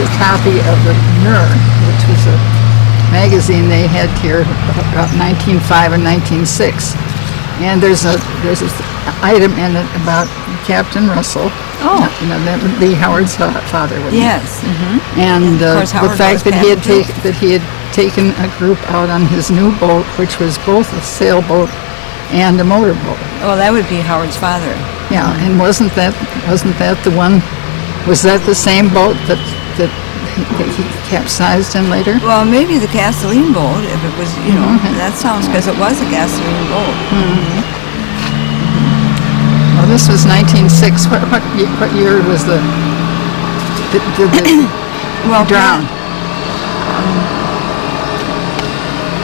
a copy of the Mirror, which was a magazine they had here about 1905 and 1906. And there's an item in it about Captain Russell. Oh. That would be Howard's father, wouldn't it? Yes. Mm-hmm. And of course, the Howard fact was that he had taken a group out on his new boat, which was both a sailboat and a motorboat. Well, that would be Howard's father. Yeah, and wasn't that the one? Was that the same boat that he capsized in later? Well, maybe the gasoline boat, if it was, that sounds, because it was a gasoline boat. Mm-hmm. Well, this was 1906. What year was did well, drown?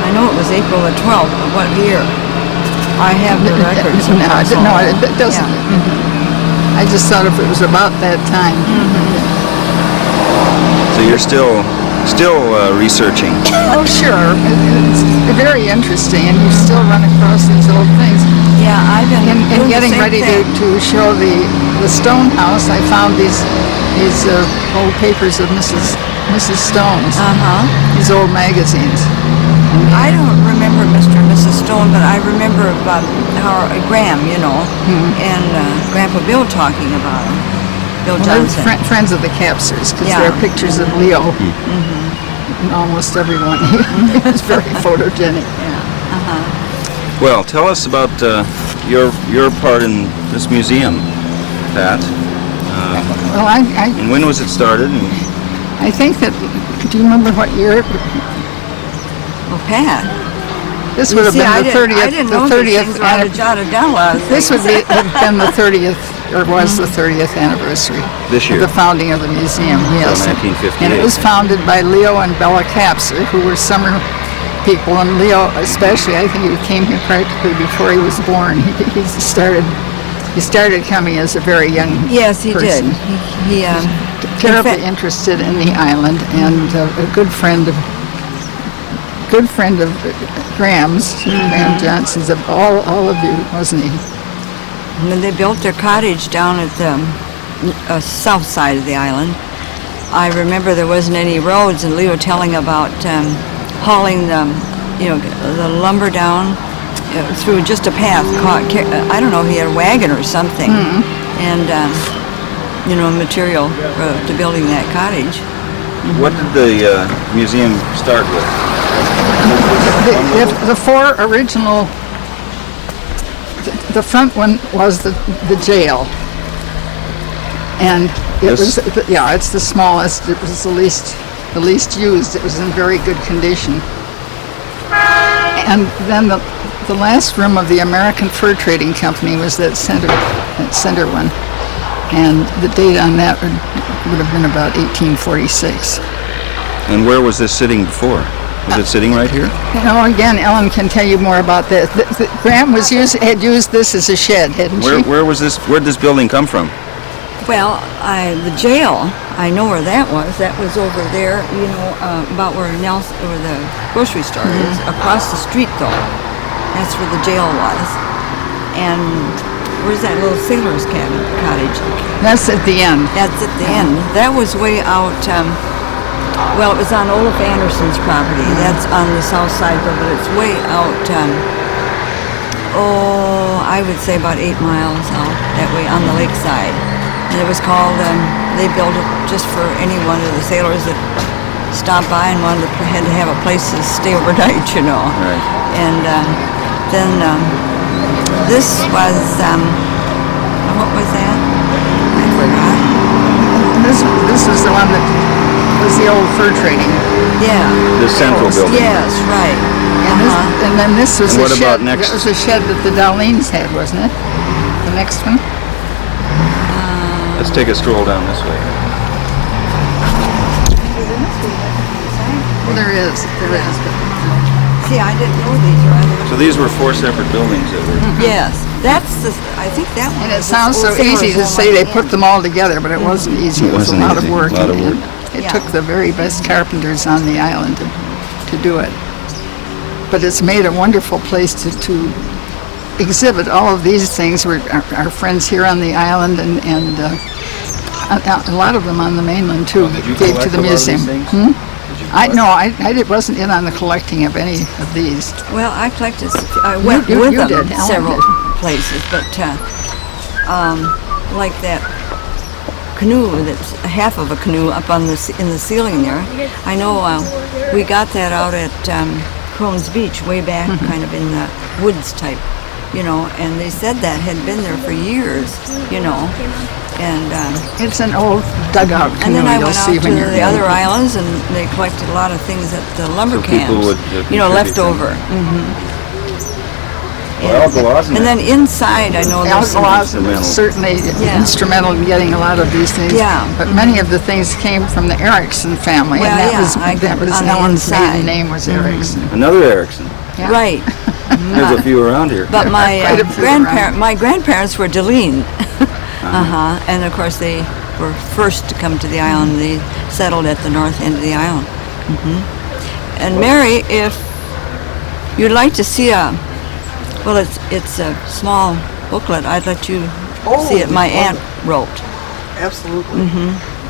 I know it was April the 12th, but what year? I have the records. No, it doesn't. Yeah. Mm-hmm. I just thought if it was about that time. Mm-hmm. So you're still researching. Oh, sure. It's very interesting, and you still run across these old things. Yeah, I've been in getting ready to show the Stone House. I found these old papers of Mrs. Stone's. These old magazines. I don't remember Mr. and Mrs. Stone, but I remember about Graham, and Grandpa Bill talking about him. Bill Johnson. They're friends of the Capsers, because there are pictures of Leo in almost everyone. It's very photogenic. Yeah. Well, tell us about your part in this museum, Pat. Well, and when was it started? I think that. Do you remember what year? Well, Pat. This would have been the 30th. I didn't know these things, so I jotted down a lot of things. This would have been the 30th, or was the 30th anniversary. This year. Of the founding of the museum, yes. So 1958. And it was founded by Leo and Bella Capser, who were summer people, and Leo especially. I think he came here practically before he was born. He started coming as a very young person. Yes, he did. He terribly interested in the island, and a good friend of Graham's, Graham Johnson's, of all of you, wasn't he? And then they built their cottage down at the south side of the island. I remember there wasn't any roads, and Leo telling about hauling the lumber down through just a path. I don't know if he had a wagon or something, and material to building that cottage. What did the museum start with? The four original. The front one was the jail, and it's the smallest. It was the least used. It was in very good condition. And then the last room of the American Fur Trading Company was that center one, and the date on that would have been about 1846. And where was this sitting before? Was it sitting right here? Again, Ellen can tell you more about this. Graham had used this as a shed, hadn't she? Where was this? Where did this building come from? Well, the jail, I know where that was. That was over there, about where the grocery store is. Across the street, though. That's where the jail was. And where's that little sailor's cottage? That's at the end. That's at the end. That was way out. It was on Olaf Anderson's property. That's on the south side, but it's way out. I would say about 8 miles out that way on the lakeside. And it was called. They built it just for any one of the sailors that stopped by and had to have a place to stay overnight, Right. And then this was what was that? I forgot. This was the one that was the old fur trading. Yeah. The central building. Yes, right. And then this was and a what shed. About next? That was a shed that the Dahleens had, wasn't it? The next one. Let's take a stroll down this way. Well, there is. See, I didn't know these were other. So these were 4 separate buildings that were. Yes, I think that one. And it sounds so easy to say they put them all together, but it wasn't easy. It was a lot of work. It took the very best carpenters on the island to do it. But it's made a wonderful place to exhibit all of these things. Our friends here on the island, and a lot of them on the mainland too. Did you Gave to collect the a lot of museum. these things? Did you collect? I wasn't in on the collecting of any of these. Well, I collected. I went you with them did, Ellen several did. places, but like that canoe, that's half of a canoe up on in the ceiling there. I know we got that out at Crohn's Beach, way back, kind of in the woods type, and they said that had been there for years, and It's an old dugout canoe. and then I you'll went out see to when you're the other islands, and they collected a lot of things at the lumber So people camps, would, left contribute over. Well, Algalaz And then inside, I know there's some, Algalaz was certainly instrumental in getting a lot of these things. Yeah. But many of the things came from the Erickson family, Well, and that yeah, was on the Ellen's inside. maiden name was Erickson. Another Erickson. Yeah. right. There's a few around here. But my Quite a few around. my grandparents were Deline, and of course they were first to come to the island. They settled at the north end of the island. And Mary, if you'd like to see it's a small booklet. I'd let you see it. My aunt wrote, Absolutely.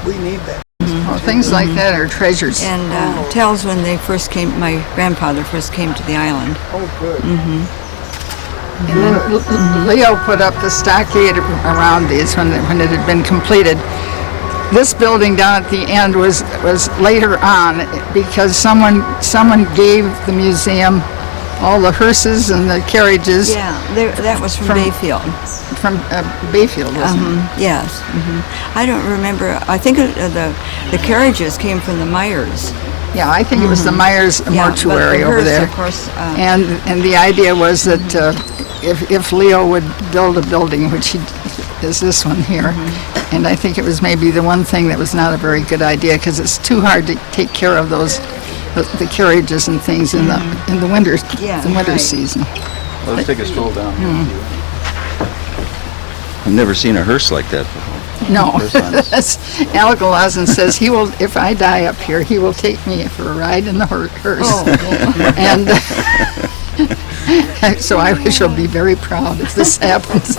We need that. Well, things like that are treasures. and tells when they first came. My grandfather first came to the island. Oh, good. And then Leo put up the stockade around these when it had been completed. This building down at the end was later on because someone gave the museum all the hearses and the carriages Yeah, that was from Bayfield. from Bayfield, wasn't it? Yes. I don't remember. I think the carriages came from the Myers. Yeah, I think it was the Myers mortuary but the over hearse, there. Of course. And the idea was that if Leo would build a building, which he is this one here, and I think it was maybe the one thing that was not a very good idea because it's too hard to take care of the carriages and things in the winter right. season. Let's take a stroll down here. I've never seen a hearse like that before. No, Hearse on this. that's Algalazan says he will. If I die up here, he will take me for a ride in the hearse. Oh, And so I shall be very proud if this happens.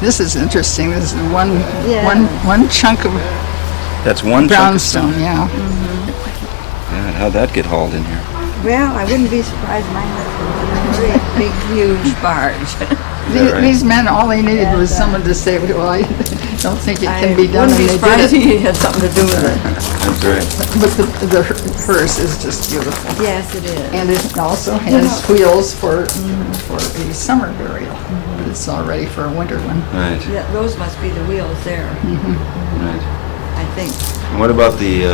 This is interesting. This is one chunk of That's one chunk of stone. brownstone. Yeah. God, how'd that get hauled in here? well, I wouldn't be surprised. Mine was a great, big, huge barge. Right. These men, all they needed was someone to say, "Well, I don't think it can be done," wouldn't and be they surprised did it. he had something to do with it. That's right. But the hearse is just beautiful. Yes, it is. And it also has wheels for a summer burial. But it's all ready for a winter one. Right, Yeah, those must be the wheels there, right. I think. And what about the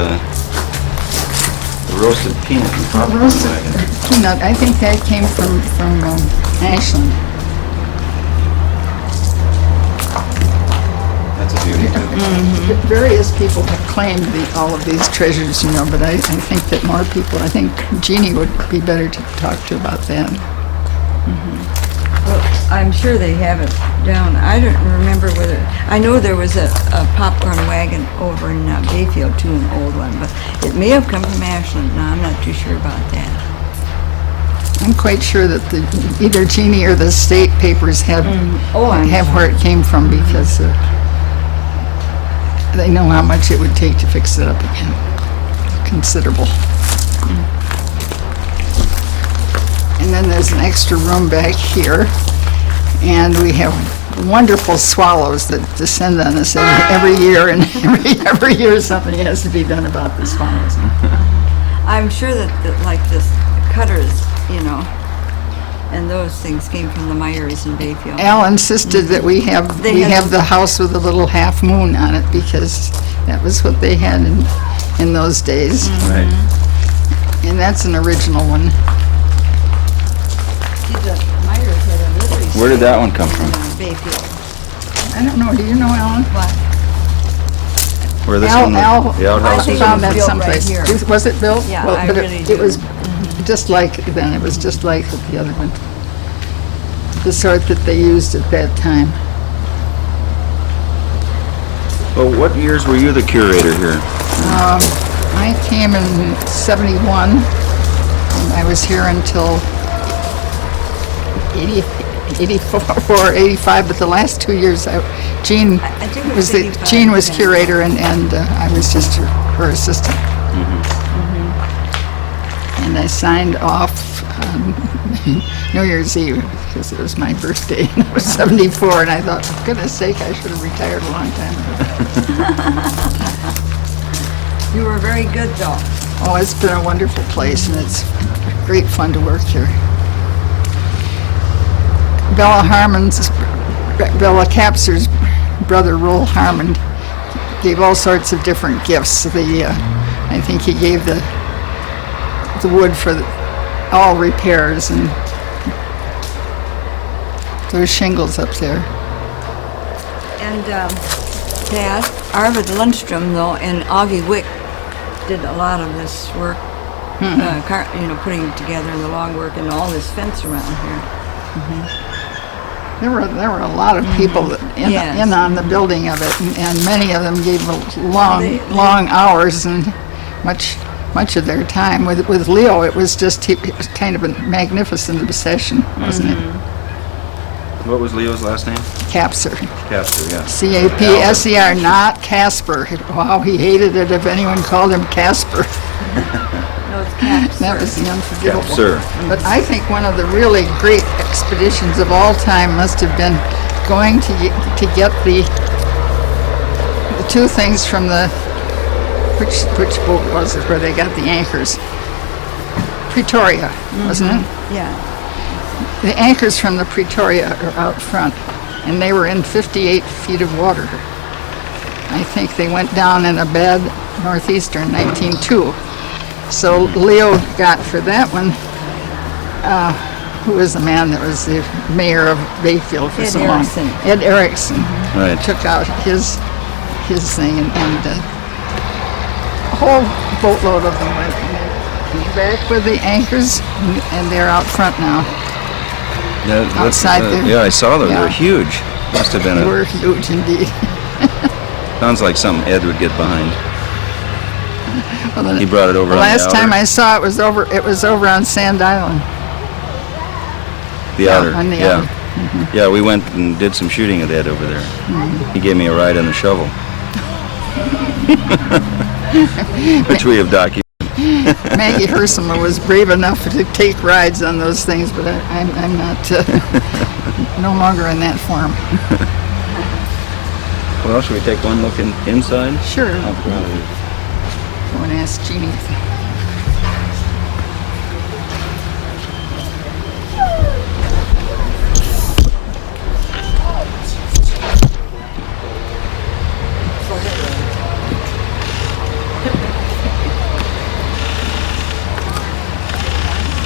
roasted peanut and popcorn Roasted wagon? peanut, I think that came from Ashland. That's a beauty too. Various people have claimed all of these treasures, but I think that more people, I think Jeannie would be better to talk to about that. Well, I'm sure they have it down. I don't remember whether, I know there was a popcorn wagon over in Bayfield too, an old one, but it may have come from Ashland. No, I'm not too sure about that. I'm quite sure that either Jeannie or the state papers have where it came from because they know how much it would take to fix it up again. Considerable. And then there's an extra room back here, and we have wonderful swallows that descend on us every year, and every year something has to be done about the swallows. I'm sure that like this cutters, and those things came from the Myers in Bayfield. Al insisted that we have the house with a little half moon on it because that was what they had in those days. Right. And that's an original one. See, the Myers had a livery Where did stable that one come from? in Bayfield. I don't know. Do you know, Alan? What? Where this Al, one? Al The outhouse? I think found it that was built someplace. right here. Was it built? Yeah, well, I but really it do. was just like then. It was just like the other one. The sort that they used at that time. Well, what years were you the curator here? I came in '71, and I was here until 84 or 85, but the last 2 years, Jean I think it was was 85, Jean was yeah. curator, and I was just her assistant. And I signed off New Year's Eve because it was my birthday. And I was 74, and I thought, for goodness sake, I should have retired a long time ago. You were very good, though. Oh, it's been a wonderful place, and it's great fun to work here. Bella Capser's brother, Roll Harmon, gave all sorts of different gifts. I think he gave the wood for all repairs, and those shingles up there. And Dad, Arvid Lundstrom, though, and Augie Wick did a lot of this work, putting together the log work and all this fence around here. There were a lot of people in on the building of it, and many of them gave long hours and much of their time. With Leo, it was just kind of a magnificent obsession, wasn't it? What was Leo's last name? Capser. Capser, yeah. Capser, not Casper. Wow, he hated it if anyone called him Casper. No, it's Caps. That was the unforgivable. Capser. But I think one of the really great expeditions of all time must have been going to get the two things from the which boat was it where they got the anchors? Pretoria, wasn't it? Yeah. The anchors from the Pretoria are out front, and they were in 58 feet of water. I think they went down in a bad northeaster in 1902. So Leo got for that one, who was the man that was the mayor of Bayfield for so long? Ed Erickson. Right. Took out his thing, and a whole boatload of them went back with the anchors, and they're out front now. Outside there. Yeah, I saw them. Yeah. They were huge. Must have been They were huge indeed. Sounds like something Ed would get behind. Well, He brought it over the on last the outer. time I saw it was over on Sand Island. The Yeah, outer. on the yeah. outer. Yeah, we went and did some shooting at Ed over there. He gave me a ride on the shovel. Which we have documented. Maggie Herselma was brave enough to take rides on those things, but I'm not no longer in that form. Well, should we take one look inside? Sure. Go and ask Jeannie.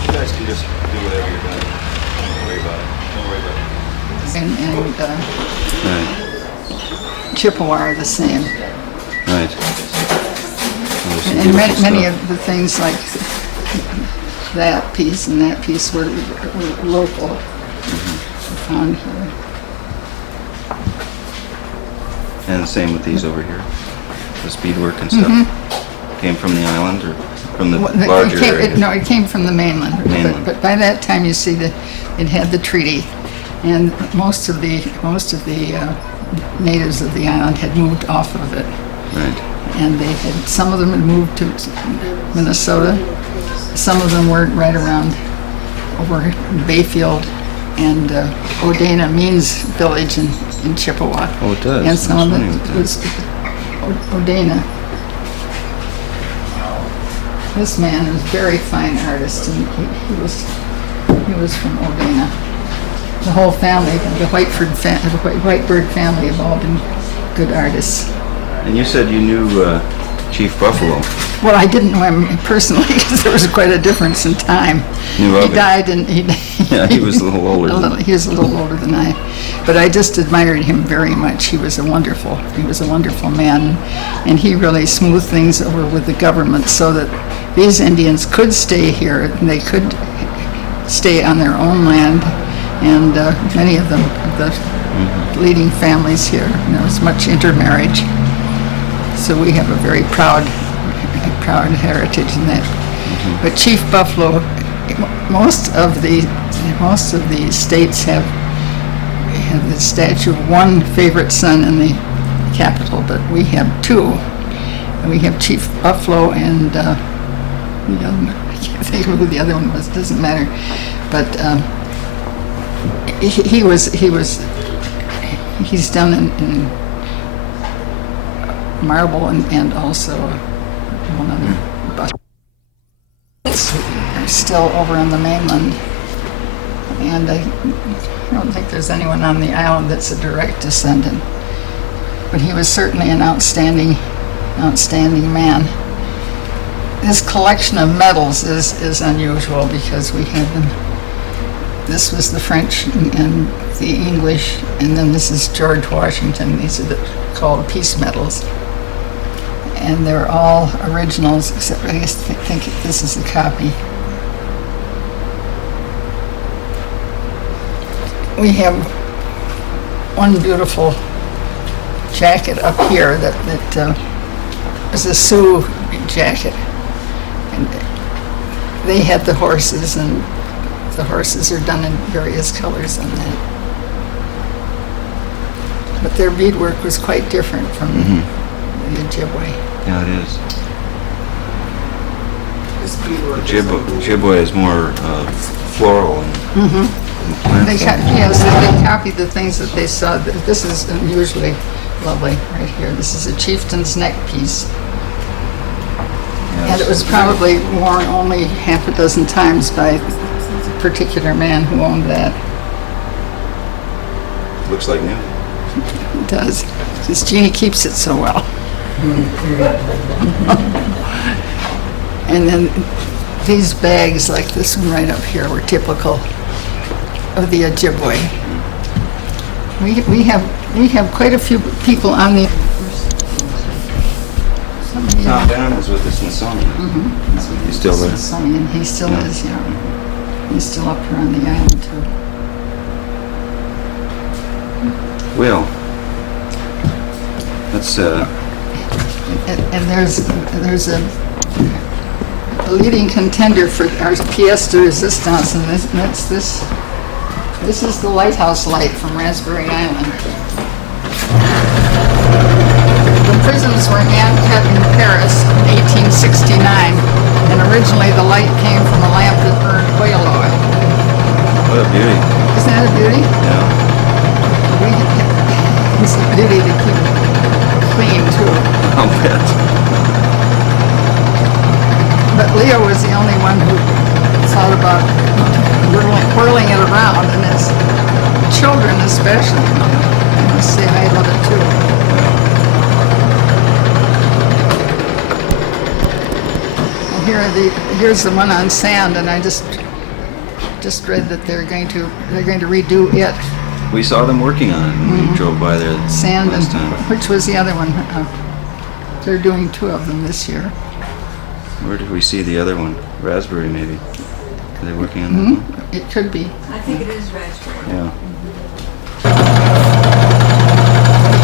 You guys can just do whatever you're doing. Don't worry about it. Don't worry about it. And Chippewa are the same. Right. And many of the things like that piece and that piece were local. Found here. And the same with these over here. The speedwork and stuff. Came from the island or from the larger area? No, it came from the mainland. Mainland. But by that time, you see that it had the treaty, and most of the natives of the island had moved off of it. Right. And some of them had moved to Minnesota. Some of them were right around over in Bayfield and Odena Means village in Chippewa. Oh, it does. And some of That's it funny, was Odena. This man was a very fine artist, and he was from Odena. The whole family, the Whitebird family, have all been good artists. And you said you knew Chief Buffalo. Well, I didn't know him personally because there was quite a difference in time. Knew of He him. died, and Yeah, he was a little older. He was a little older than I, but I just admired him very much. He was a wonderful man, and he really smoothed things over with the government so that these Indians could stay here and they could stay on their own land, and many of them, the leading families here, there was much intermarriage. So we have a very proud heritage in that. But Chief Buffalo, most of the states have have the statue of one favorite son in the Capitol, but we have two. And we have Chief Buffalo and the other one, I can't think of who the other one was, doesn't matter. But he's done in marble and also one other bust. Are still over on the mainland, and I don't think there's anyone on the island that's a direct descendant. But he was certainly an outstanding man. This collection of medals is unusual because we have them. This was the French and the English, and then this is George Washington. These are called peace medals. And they're all originals, except I think this is a copy. We have one beautiful jacket up here that is a Sioux jacket. And they had the horses, and the horses are done in various colors on that. But their beadwork was quite different from the Ojibwe. Yeah, it is. This beadwork The Ojibwe is more floral and plant. They copied the things that they saw. This is unusually lovely right here. This is a chieftain's neck piece. And it was probably worn only half a dozen times by a particular man who owned that. Looks like new. It does. Because Jeannie keeps it so well. And then these bags, like this one right up here, were typical of the Ojibwe. We have quite a few people on the. Tom Denham was with the Smithsonian. He's still there. Smithsonian. He still is, yeah. He's still up here on the island too. Well, that's And there's a leading contender for our pièce de résistance, and that's this. This is the Lighthouse light from Raspberry Island. The prisms were hand-cut in Paris in 1869, and originally the light came from a lamp that burned whale oil. what a beauty. Isn't that a beauty? Yeah. It's a beauty to keep clean too. I'll bet. But Leo was the only one who thought about whirling it around, and as children especially, I must say I love it too. And here's the one on sand, and I just read that they're going to redo it. We saw them working on it when we drove by there Sand last and time. which was the other one? They're doing two of them this year. Where did we see the other one? Raspberry, maybe. Are they working on that one? It could be. I think it is raspberry. Yeah.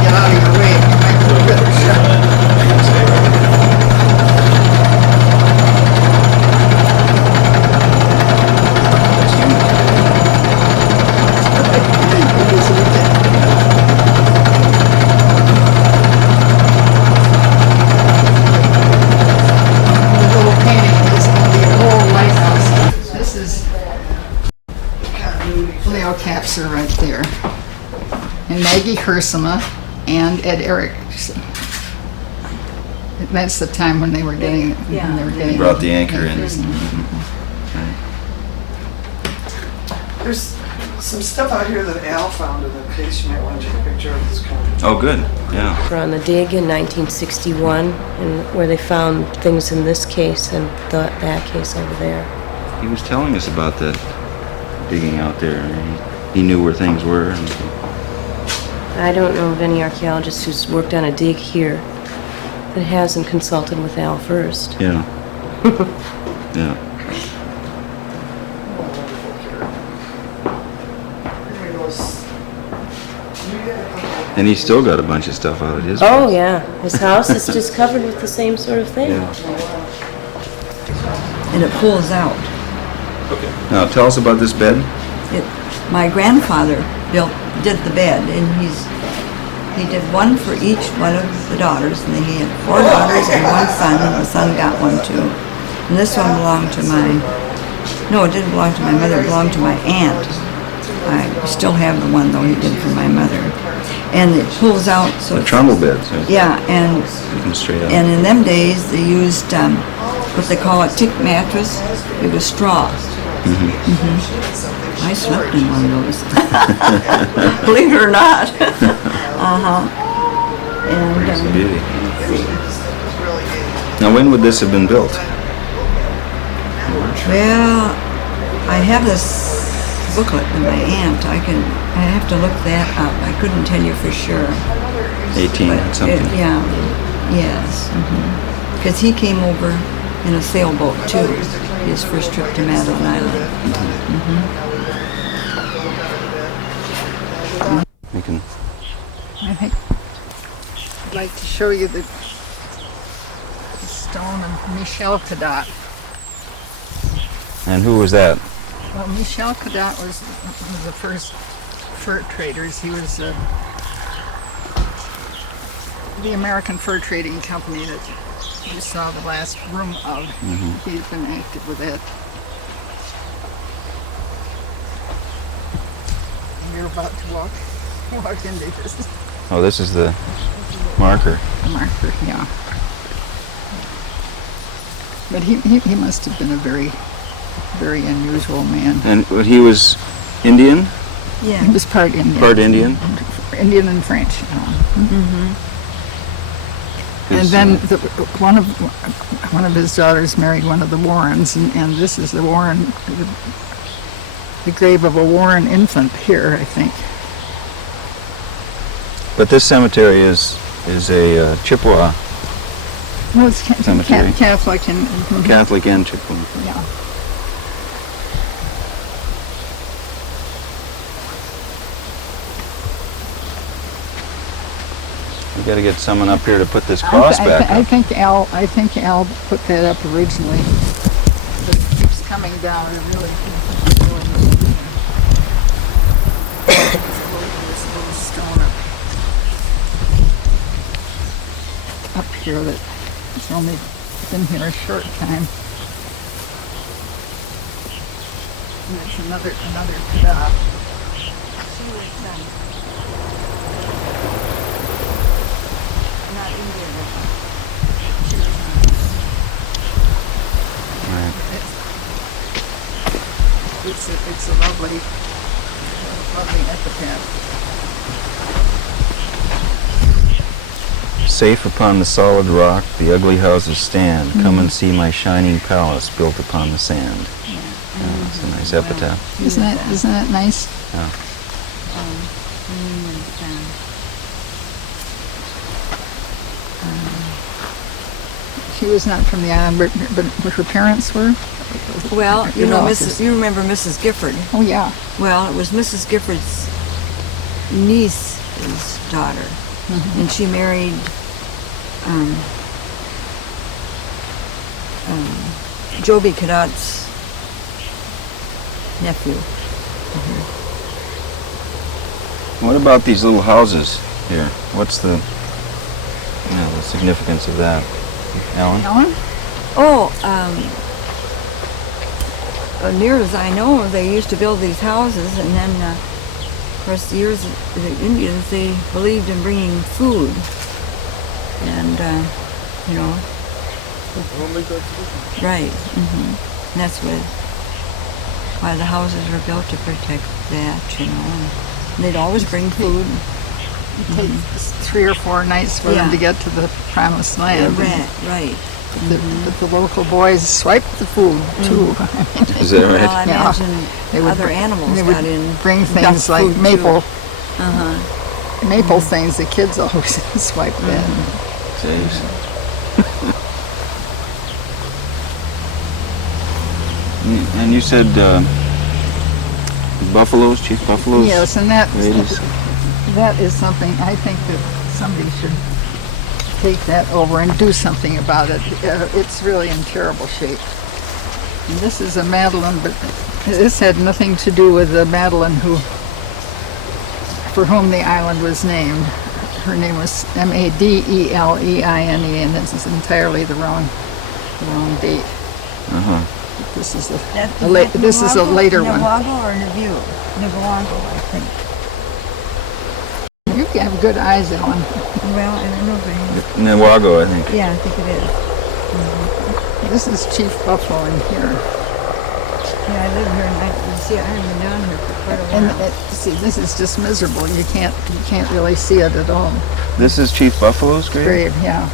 Get out of your way. You might do a better shot. The little painting is on the old lighthouse. This is Leo Capser right there. And Maggie Hersema and Ed Erickson. That's the time when they were getting. Brought the anchor in. There's some stuff out here that Al found in the case. You might want to take a picture of this kind. Oh, good. Yeah. We're on the dig in 1961, and where they found things in this case and that case over there. He was telling us about that digging out there. He knew where things were. And I don't know of any archaeologist who's worked on a dig here that hasn't consulted with Al first. yeah. Yeah. And he's still got a bunch of stuff out of his Oh, place. yeah. His house is just covered with the same sort of thing. Yeah. And it pulls out. Okay. Now, tell us about this bed. my grandfather did the bed, and he did one for each one of the daughters, and he had 4 daughters and 1 son, and the son got one too. And this one belonged to no, it didn't belong to my mother, it belonged to my aunt. I still have the one, though, he did for my mother. And it pulls out, so A trundle bed, so yeah, and you can straight out. in them days, they used what they call a tick mattress. It was straw. I slept in one of those. Believe it or not. And It's a beauty. Now, when would this have been built? well, I have this booklet with my aunt. I have to look that up. I couldn't tell you for sure. 18 But something. yes. Because he came over in a sailboat too. His first trip to Madeline Island. You can. I think I'd like to show you the stone of Michel Cadat. And who was that? Well, Michel Cadat was one of the first fur traders. He was the American Fur Trading Company that you saw the last room of. He had been active with that. And you're about to walk into this Oh, this is the marker. marker, yeah. But he must have been a very, very unusual man. And but he was Indian? Yeah. He was part Indian. Part Indian? Indian and French. And then one of his daughters married one of the Warrens, and this is the Warren, the grave of a Warren infant here, I think. But this cemetery is a Chippewa No, it's Cemetery. Catholic and Catholic and Chippewa. yeah. We got to get someone up here to put this cross back I up. think Al put that up originally. But it keeps coming down and really. This little stone up here that has only been here a short time. And that's another Cadat. Right. It's a lovely epitaph. Safe upon the solid rock, the ugly houses stand. Come and see my shining palace built upon the sand. Yeah, it's a nice epitaph. Isn't that nice? Yeah. She was not from the island, but her parents were. Well, you know, relatives. you remember Mrs. Gifford. Oh yeah. Well, it was Mrs. Gifford's niece's daughter, and she married Joby Cadat's nephew. What about these little houses here? What's the significance of that, Alan? Ellen? Oh, near as I know, they used to build these houses, and then, of course, the years of the Indians, they believed in bringing food, and you know. Right. And that's why the houses were built, to protect that, you know. And they'd always bring food. It takes 3 or 4 nights for them to get to the promised land. Right. But the local boys swiped the food too. Is that right? Well, I Yeah. imagine They would other animals They would got in. bring got things like food, too. maple things. The kids always swiped that. Jeez. And you said buffaloes, chief buffaloes? Yes, and that Ladies. that is something I think that somebody should take that over and do something about it. It's really in terrible shape. And this is a Madeline, but This had nothing to do with Madeline, for whom the island was named. Her name was Madeleine, and this is entirely the wrong date. This is this is a later one. Nawago or Navu? Nawago, I think. You have good eyes, Ellen. Well, I don't know if I have. Nawago, I think. Yeah, I think it is. This is Chief Buffalo in here. Yeah, I live here, and you see, I haven't been down here for quite a while. And see, this is just miserable. You can't really see it at all. This is Chief Buffalo's grave? Grave, yeah.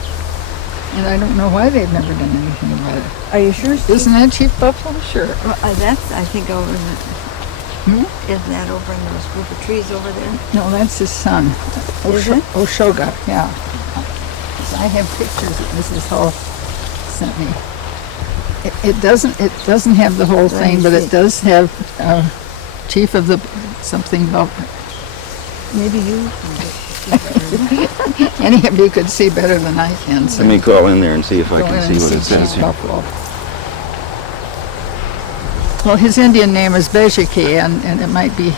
And I don't know why they've never done anything about it. Are you sure? Isn't that Chief Buffalo? Sure. Well, that's, I think, over in the... Isn't that over in those group of trees over there? No, that's his son. Is it? Oshoga, yeah. So I have pictures that Mrs. Hall sent me. It doesn't have the whole thing, but it does have Chief of the something about. Maybe you can get to see better. Any of you could see better than I can. So Let me call in there and see if I go in can and see what it says Chief here. Buffalo. Well, his Indian name is Bejiki, and it might be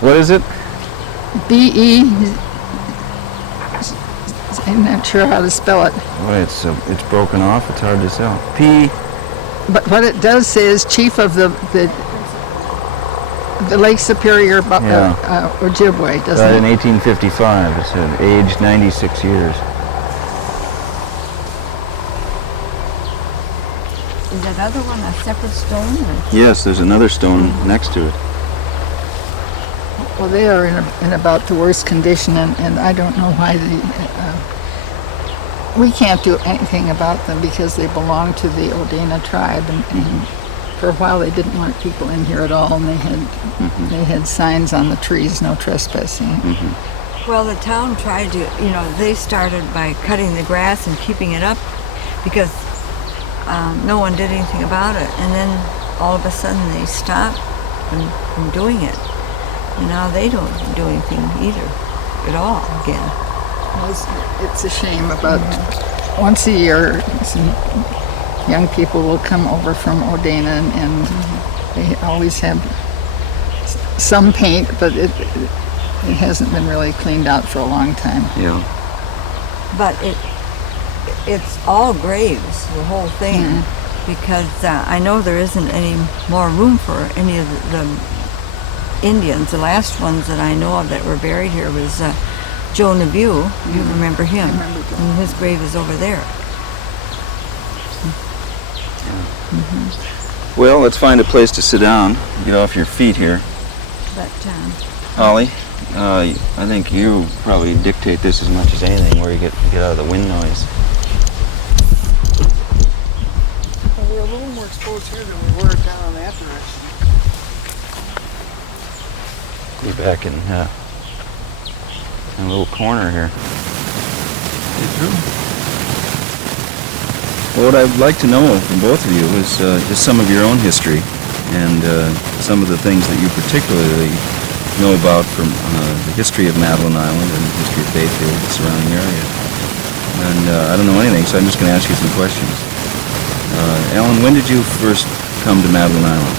What is it? B-E. I'm not sure how to spell it. Boy, it's broken off. It's hard to tell. P. But what it does say is Chief of the Lake Superior Ojibwe, doesn't Died in it? 1855. It said aged 96 years. Is that other one a separate stone? Or? Yes, there's another stone next to it. Well, they are in about the worst condition, and I don't know why we can't do anything about them because they belong to the Odena tribe, and for a while they didn't want people in here at all, and they had signs on the trees, no trespassing. Well, the town tried to, they started by cutting the grass and keeping it up because no one did anything about it. And then all of a sudden they stopped from doing it. And now they don't do anything either at all again. Well, it's a shame. About once a year, some young people will come over from Odena, and they always have some paint, but it hasn't been really cleaned out for a long time. Yeah. But it's all graves, the whole thing, because I know there isn't any more room for any of the Indians. The last ones that I know of that were buried here was Joe Nabu. You remember him? And his grave is over there. Well, let's find a place to sit down. Get off your feet here. But Holly, I think you probably dictate this as much as anything, where you get out of the wind noise. Well, we're a little more exposed here than we were down in that direction. Be back in a little corner here. Well, what I'd like to know from both of you is just some of your own history and some of the things that you particularly know about from the history of Madeline Island and the history of Bayfield, the surrounding area. And I don't know anything, so I'm just going to ask you some questions. Alan, when did you first come to Madeline Island?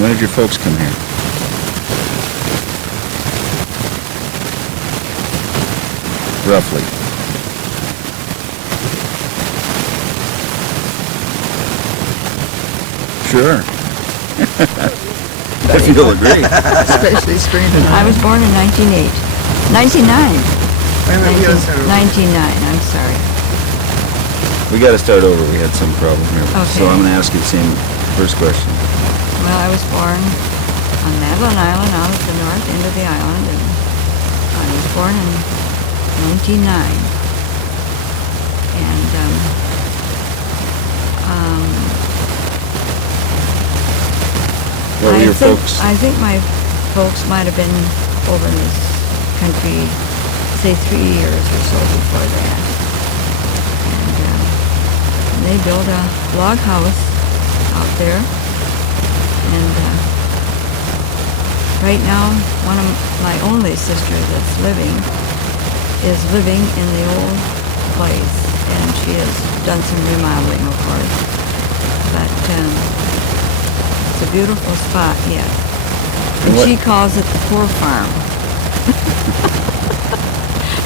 When did your folks come here? Roughly. Sure. If you'll agree. Especially spring and I was born in 1908. 99. Wait a minute, we gotta start over. 99, I'm sorry. We got to start over. We had some problem here. Okay. So I'm going to ask you the same first question. Well, I was born on Madeline Island, out at the north end of the island, and I was born in 1909. And What were your folks? I think my folks might have been over in this country, say 3 years or so before that. And they built a log house out there. And right now, one of my only sisters that's living is living in the old place. and she has done some remodeling, of course. But it's a beautiful spot yet. And she calls it the poor farm.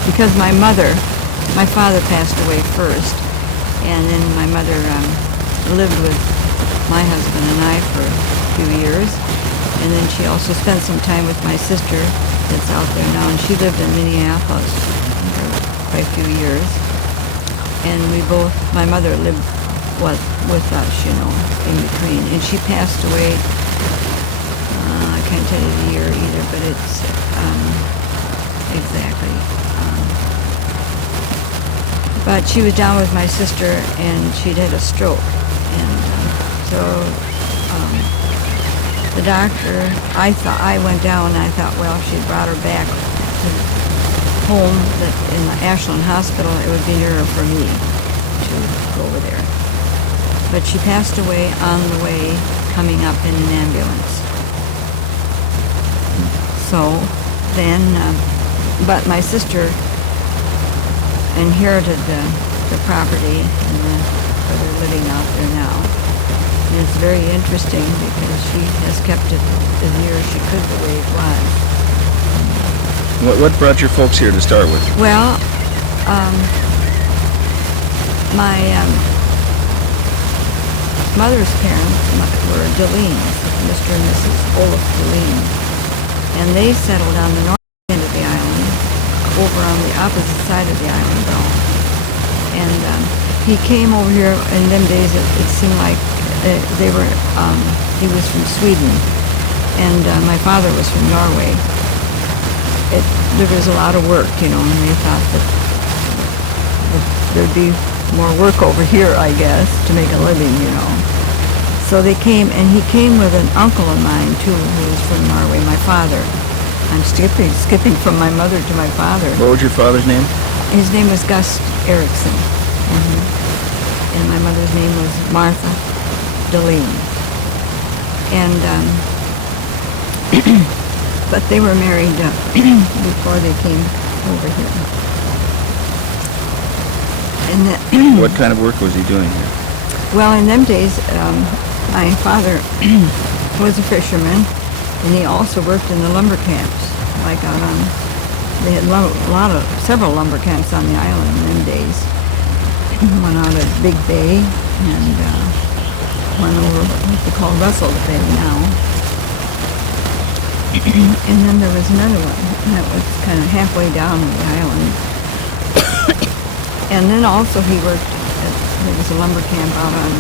Because my father passed away first, and then my mother lived with my husband and I for a few years, and then she also spent some time with my sister that's out there now, and she lived in Minneapolis for quite a few years. And my mother lived with us, in between, and she passed away. I can't tell you the year either, but it's exactly. But she was down with my sister, and she'd had a stroke, and so the doctor. I went down, and I thought, well, if she brought her back to home, that in the Ashland Hospital, it would be nearer for me to go over there. But she passed away on the way coming up in an ambulance. So then, but my sister inherited the property where they're living out there now. And it's very interesting because she has kept it as near as she could the way it was. What brought your folks here to start with? Well, my mother's parents were Deleens, Mr. and Mrs. Olaf Deleen, and they settled on the north end of the island, over on the opposite side of the island, though. And he came over here in them days. It seemed like they were. He was from Sweden, and my father was from Norway. There was a lot of work, and they thought that there'd be more work over here, I guess, to make a living, So they came, and he came with an uncle of mine too, who was from Norway. My father. I'm skipping from my mother to my father. What was your father's name? His name was Gus Erickson. And my mother's name was Martha Deleen. And, but they were married before they came over here. And what kind of work was he doing here? well, in them days, my father was a fisherman, and he also worked in the lumber camps, like out on, they had several lumber camps on the island in them days. One out at Big Bay, and one over what they call Russell Bay now. And then there was another one that was kind of halfway down the island. And then also he worked there was a lumber camp out on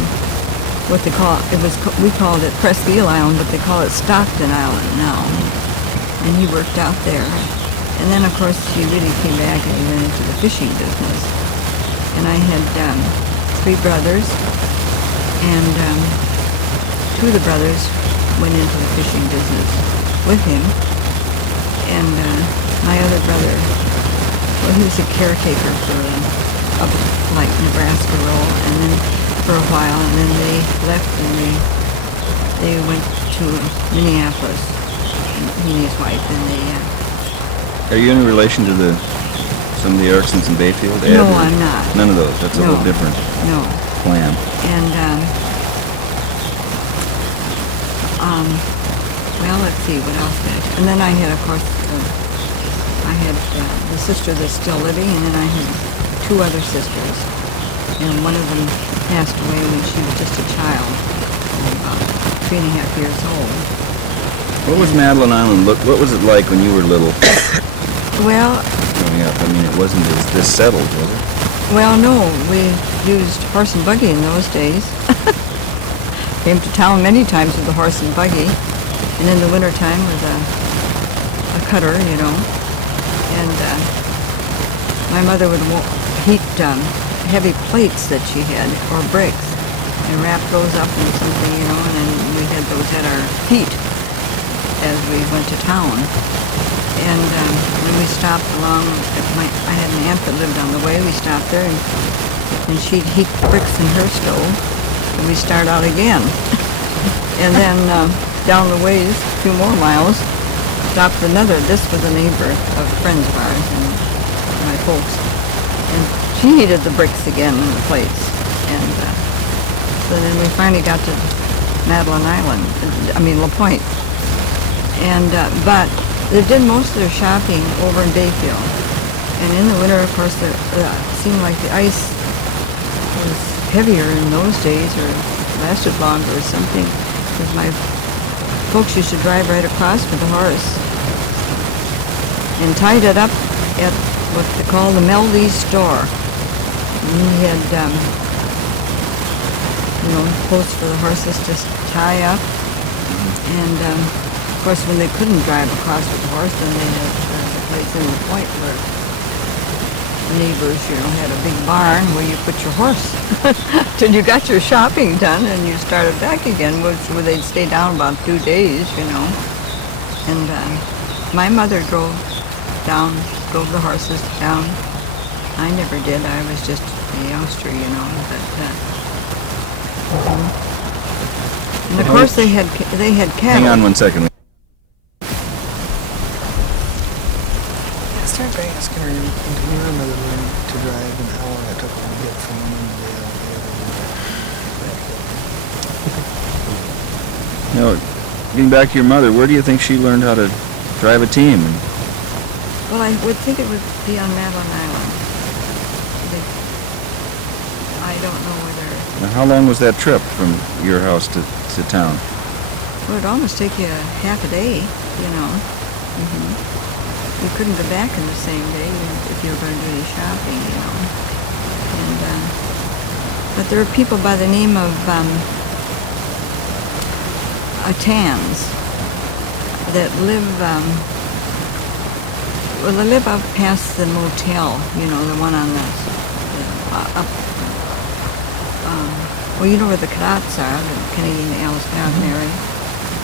what they call, we called it Presqu'Île Island, but they call it Stockton Island now. And he worked out there. And then, of course, he really came back and he went into the fishing business. And I had 3 brothers, and 2 of the brothers went into the fishing business with him. And my other brother, well, he was a caretaker for up like Nebraska Roll, and then for a while, and then they left and they went to Minneapolis, he and his wife, and they... Are you in relation to some of the Ericksons in Bayfield? No, I'm not. None of those. That's a whole different clan. And, well, let's see, what else did I... And then I had, of course, I had the sister that's still living, and then I had 2 other sisters. And one of them passed away when she was just a child, about 3.5 years old. What was Madeline Island? What was it like when you were little? Well, Growing up, I mean, it wasn't as this settled, was it? well, no, we used horse and buggy in those days. Came to town many times with the horse and buggy, and in the wintertime with a cutter, And my mother would heat heavy plates that she had, or bricks, and wrap those up in something, and then we had those at our feet as we went to town. And when we stopped along, I had an aunt that lived on the way. We stopped there, and she'd heat bricks in her stove, and we start out again. And then down the ways, a few more miles, stopped another. This was a neighbor of friends of ours and my folks. And she heated the bricks again in the plates. And so then we finally got to Madeline Island, La Pointe. And, but they did most of their shopping over in Bayfield. And in the winter, of course, it seemed like the ice was heavier in those days, or lasted longer or something, because my folks used to drive right across with the horse and tied it up at what they call the Meldy's store. And he had, posts for the horses to tie up. And, of course, when they couldn't drive across with the horse, then they had the place in the point where neighbors, had a big barn where you put your horse till you got your shopping done and you started back again, where they'd stay down about 2 days, And my mother drove the horses down. I never did. I was just a youngster, And of course they had cattle. Hang on 1 second. I started by asking her, can you remember learning to drive and how long it took her to get from one end of the Now, getting back to your mother, where do you think she learned how to drive a team? Well, I would think it would be on Madeline Island. I don't know whether... Now, how long was that trip from your house to town? Well, it'd almost take you half a day, You couldn't go back in the same day if you were going to do any shopping, And, but there are people by the name of Tans that live, they live up past the motel, the one on the up, where the Cottage are, the Canadian Alice Mountain area.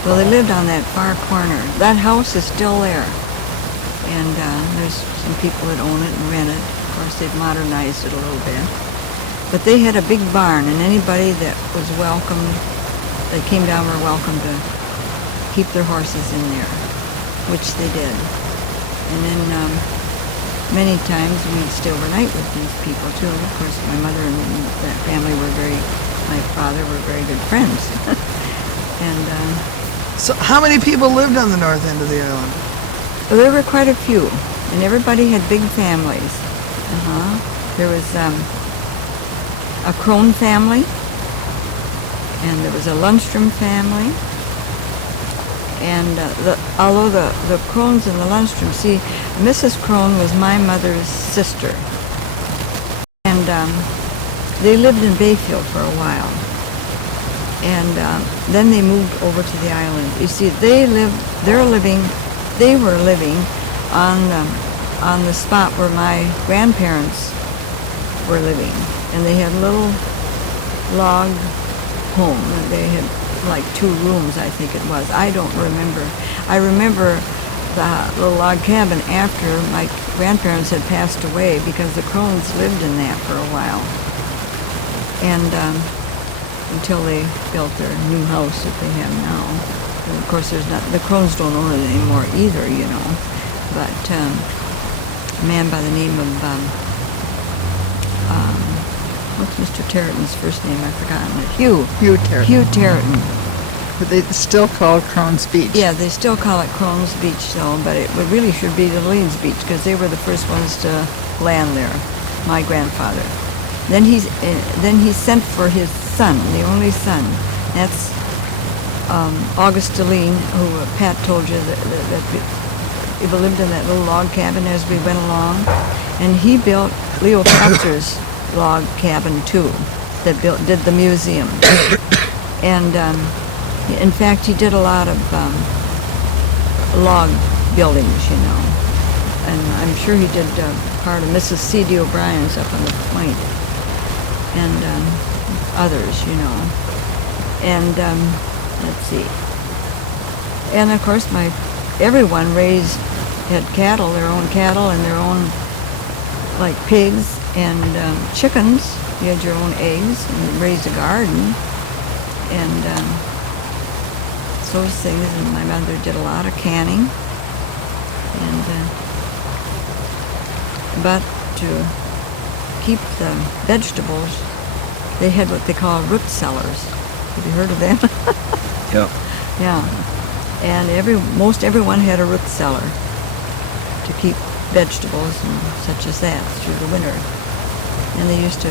Well, they lived on that far corner. That house is still there. And there's some people that own it and rent it. Of course, they've modernized it a little bit. But they had a big barn, and anybody that was welcome, that came down, were welcome to keep their horses in there, which they did. And then many times we'd stay overnight with these people, too. Of course, my mother and that family my father were very good friends. And So how many people lived on the north end of the island? well, there were quite a few, and everybody had big families. There was a Crone family, and there was a Lundstrom family, and although the Crones and the Lundstrom, see, Mrs. Crone was my mother's sister, and they lived in Bayfield for a while, and then they moved over to the island. You see, they were living on the spot where my grandparents were living, and they had a little log home. They had like 2 rooms, I think it was. I don't remember. I remember the little log cabin after my grandparents had passed away, because the Crones lived in that for a while, and until they built their new house that they have now. And of course, the Crones don't own it anymore either, But a man by the name of what's Mr. Terraton's first name? I've forgotten it. Hugh Terraton. Hugh Terraton. But they still call it Crone's Beach. Yeah, they still call it Crone's Beach, though, but it really should be the Leeds Beach, because they were the first ones to land there. My grandfather. Then he sent for his son, the only son. That's August Deline, who Pat told you that he lived in that little log cabin as we went along, and he built Leo Foster's log cabin too, that did the museum, and in fact he did a lot of log buildings, and I'm sure he did part of Mrs. C.D. O'Brien's up on the point, and others, and let's see, and of course everyone had cattle, their own cattle, and their own, like, pigs and chickens. You had your own eggs, and you raised a garden, and those things. And my mother did a lot of canning, and but to keep the vegetables, they had what they call root cellars. Have you heard of them? Yeah. Yeah. And most everyone had a root cellar to keep vegetables and such as that through the winter. And they used to,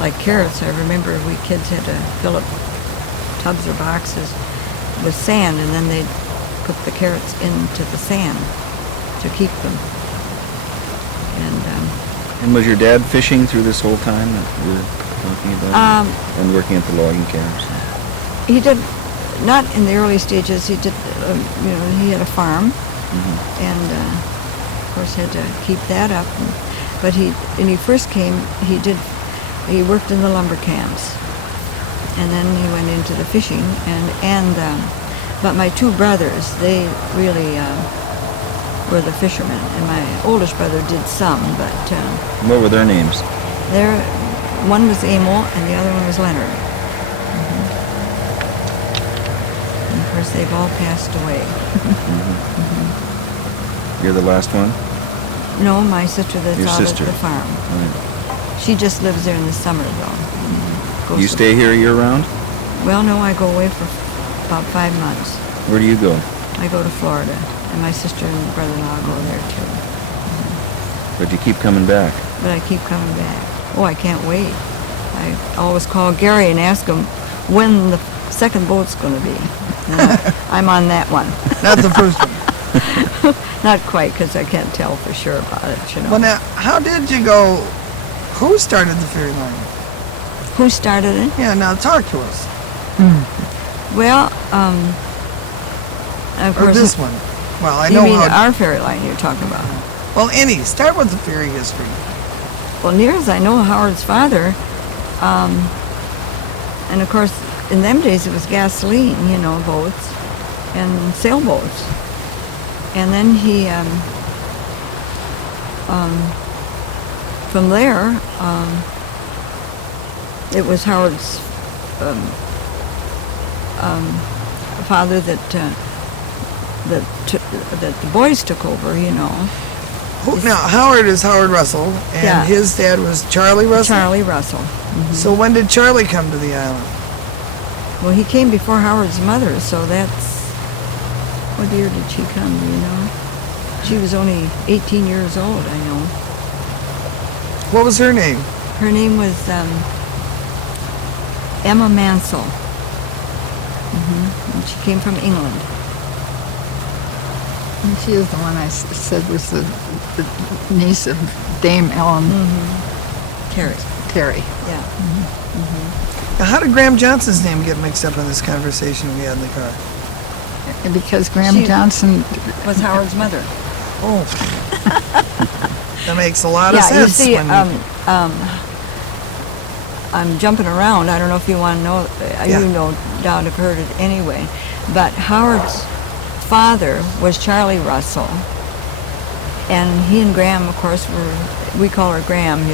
like carrots, I remember we kids had to fill up tubs or boxes with sand, and then they'd put the carrots into the sand to keep them. And was your dad fishing through this whole time that we're talking about? And working at the logging camps? He did, not in the early stages, he did, he had a farm, and of course had to keep that up. But when he first came, he worked in the lumber camps, and then he went into the fishing, but my two brothers, they really were the fishermen, and my oldest brother did some, but What were their names? one was Emil and the other one was Leonard. And of course, they've all passed away. You're the last one? No, my sister that's Your out sister. at the farm. Right. She just lives there in the summer, though. You stay here year-round? Well, no, I go away for about 5 months. Where do you go? I go to Florida, and my sister and brother-in-law go there too. But you keep coming back. But I keep coming back. Oh, I can't wait. I always call Gary and ask him when the second boat's going to be. And I'm on that one. Not the first one. Not quite, because I can't tell for sure about it, Well, now, how did you go? Who started the Fairyland? Who started it? Yeah, now talk to us. Well, of Or course. this one. Well, I You know mean how. our fairy line you're talking about? Well, start with the fairy history. Well, near as I know, Howard's father, and of course, in them days it was gasoline, boats and sailboats. And then he, from there, it was Howard's father that the boys took over, Now, Howard is Howard Russell, and Yeah. his dad was Charlie Russell. Charlie Russell. So when did Charlie come to the island? Well, he came before Howard's mother, so that's... What year did she come, do you know? She was only 18 years old, I know. What was her name? Her name was Emma Mansell. And she came from England. And she is the one I said was the niece of Dame Ellen Terry. Terry. Yeah. Now, how did Graham Johnson's name get mixed up in this conversation we had in the car? And because Graham She- Johnson, Was Howard's mother. Oh. That makes a lot of Yeah, you sense. see, when I'm jumping around. I don't know if you want to know. Yeah. You no doubt have heard it anyway. But Howard's father was Charlie Russell, and he and Graham, of course, we call her Graham,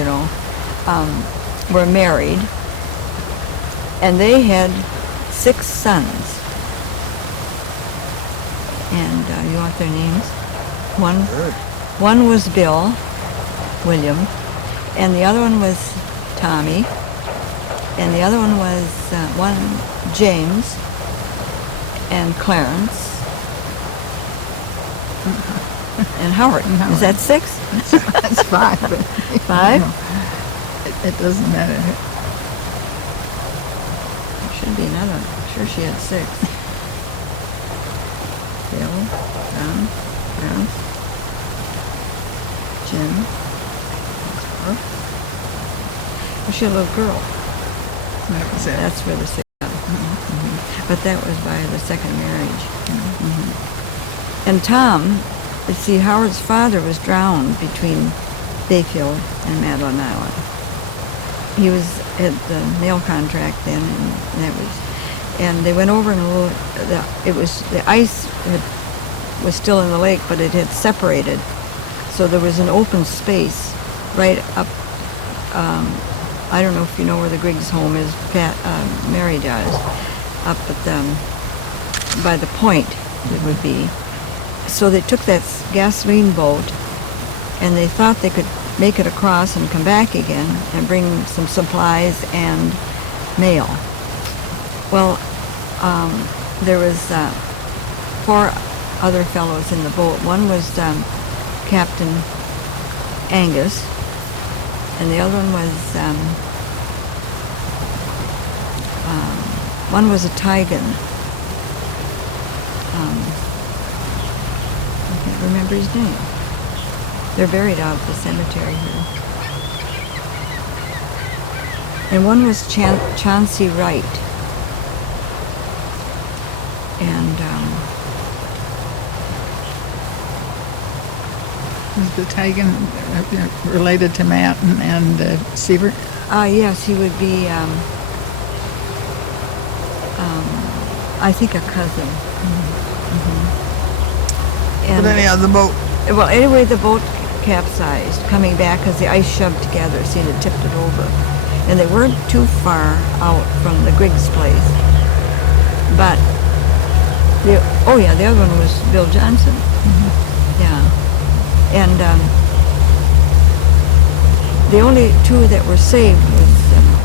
were married, and they had 6 sons. And you want their names? One was Bill, William, and the other one was Tommy, and the other one was James and Clarence and Howard. Is that 6? that's 5. But, 5? It doesn't matter. There should be another. I'm sure she had 6. Bill, Tom, Clarence, Jim. Well, she had a little girl. That was it. That's where the 6 But that was by the second marriage. And Tom, see, Howard's father was drowned between Bayfield and Madeline Island. He was at the mail contract then, and they went over and the ice was still in the lake, but it had separated. So there was an open space right up. I don't know if you know where the Griggs home is. Mary does. Up at by the point it would be. So they took that gasoline boat, and they thought they could make it across and come back again and bring some supplies and mail. Well, there was 4 other fellows in the boat. One was Captain Angus, and the other one was a Tigan. I can't remember his name. They're buried out at the cemetery here. And one was Chauncey Wright. And Was the Tigan related to Matt and Siebert? yes, he would be, I think a cousin. And, But anyhow, the boat. well, anyway, the boat capsized coming back because the ice shoved together, so it tipped it over. And they weren't too far out from the Griggs place. But, the other one was Bill Johnson. Yeah. And the only 2 that were saved was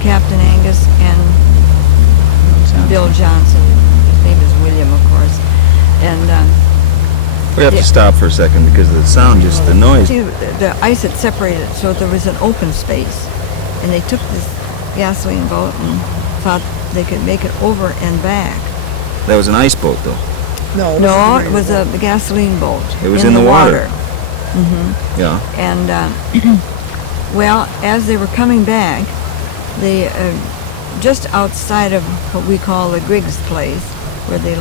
Captain Angus and Bill Johnson. His name is William, of course. And We have to stop for a second because of the sound, just the noise. see, the ice had separated, so there was an open space. And they took this gasoline boat and thought they could make it over and back. That was an ice boat, though. No, No, it was a gasoline boat. It was in the water. Yeah. And, well, as they were coming back, they, just outside of what we call the Griggs place, where they,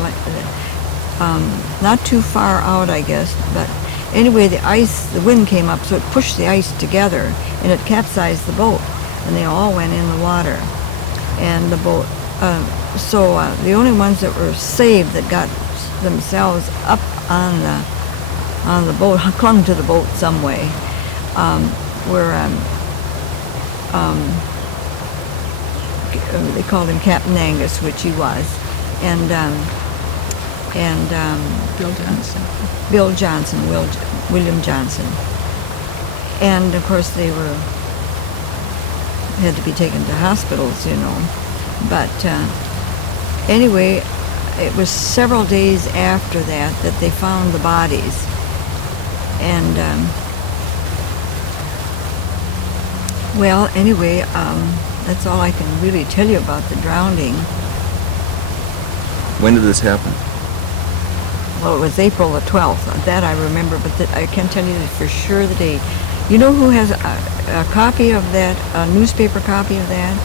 not too far out, I guess, but anyway, the wind came up, so it pushed the ice together, and it capsized the boat, and they all went in the water. And the boat, the only ones that were saved that got themselves up on the boat, clung to the boat some way, were they called him Captain Angus, which he was, and Bill Johnson. Bill Johnson, William Johnson, and of course they had to be taken to hospitals, but anyway, it was several days after that they found the bodies. And, well, anyway, that's all I can really tell you about the drowning. When did this happen? Well, it was April the 12th. That I remember, but I can't tell you for sure the date. You know who has a copy of that, a newspaper copy of that?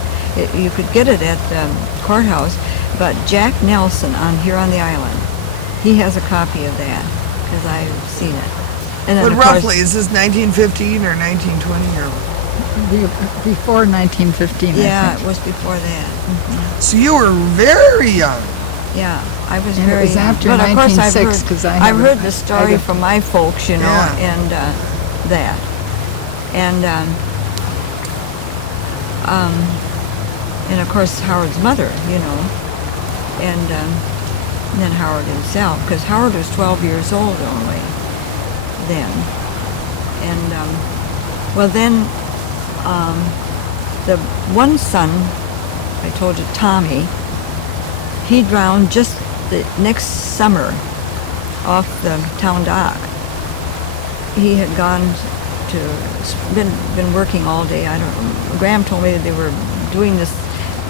You could get it at the courthouse, but Jack Nelson here on the island, he has a copy of that, because I've seen it. And then, But of course, roughly, is this 1915 or 1920 or? Before 1915, yeah, I it think. was before that. So you were very young. Yeah, I was And it very was young. after But of course, 1906, 'cause I've heard the story from my folks, Yeah. and that. And of course Howard's mother, and then Howard himself, because Howard was 12 years old only then. And well, then the one son, I told you, Tommy, he drowned just the next summer off the town dock. He had been working all day. Graham told me that they were doing this,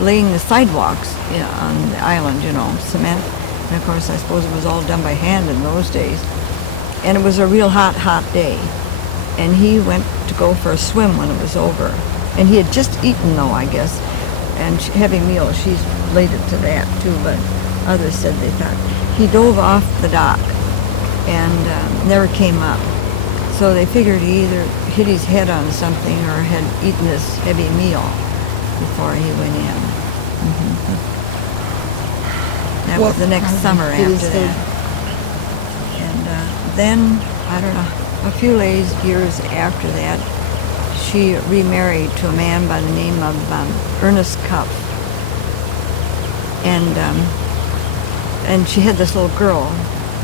laying the sidewalks on the island, cement. And of course, I suppose it was all done by hand in those days. And it was a real hot day. And he went to go for a swim when it was over. And he had just eaten, though, I guess, and heavy meal. She's related to that, too, but others said they thought. He dove off the dock and never came up. So they figured he either hit his head on something or had eaten this heavy meal before he went in. That was the next summer after that. And then, I don't know, a few years after that, she remarried to a man by the name of Ernest Cupp. And she had this little girl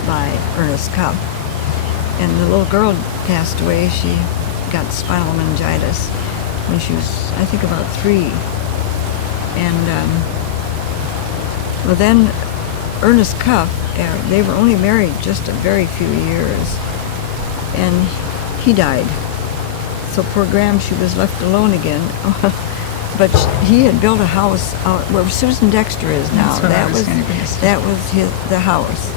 by Ernest Cupp. And the little girl passed away. She got spinal meningitis when she was, I think, about 3. And well, then Ernest Cuff, they were only married just a very few years, and he died. So poor Graham, she was left alone again. But he had built a house out where Susan Dexter is now. That was the house,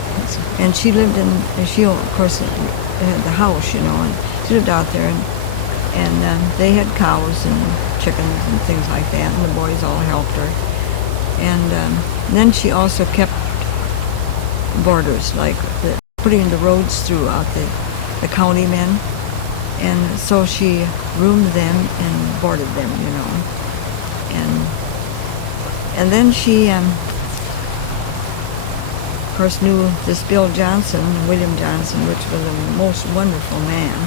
and she lived in. And she, of course, had the house, and she lived out there, and they had cows and chickens and things like that, and the boys all helped her. And then she also kept boarders, like putting the roads through out the county men, and so she roomed them and boarded them, and then she, of course, knew this Bill Johnson, William Johnson, which was a most wonderful man.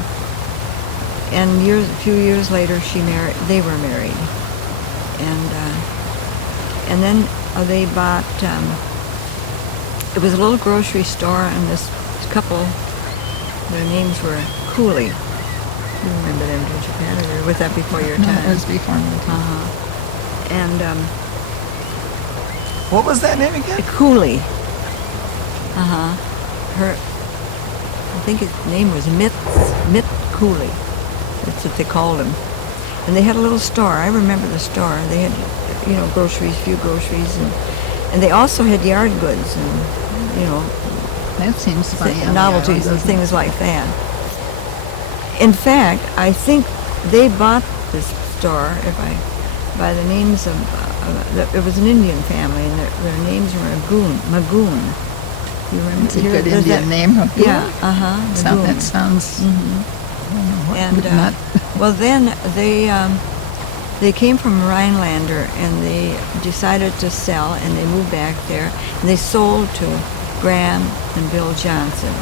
And a few years later, they were married, and then they bought. It was a little grocery store, and this couple, their names were Cooley. You remember them, don't you, Pat? Or was that before your time? No, it was before my time. And What was that name again? Cooley. I think his name was Mitt Cooley. That's what they called him. And they had a little store. I remember the store. They had, groceries, few groceries, and they also had yard goods and, That seems funny. novelties and things like that. In fact, I think they bought this store by the names of, it was an Indian family, and their names were Magoon. You remember? It's a good Indian name. Yeah, Magoon. That sounds. And well, then they came from Rhinelander, and they decided to sell, and they moved back there, and they sold to Graham and Bill Johnson,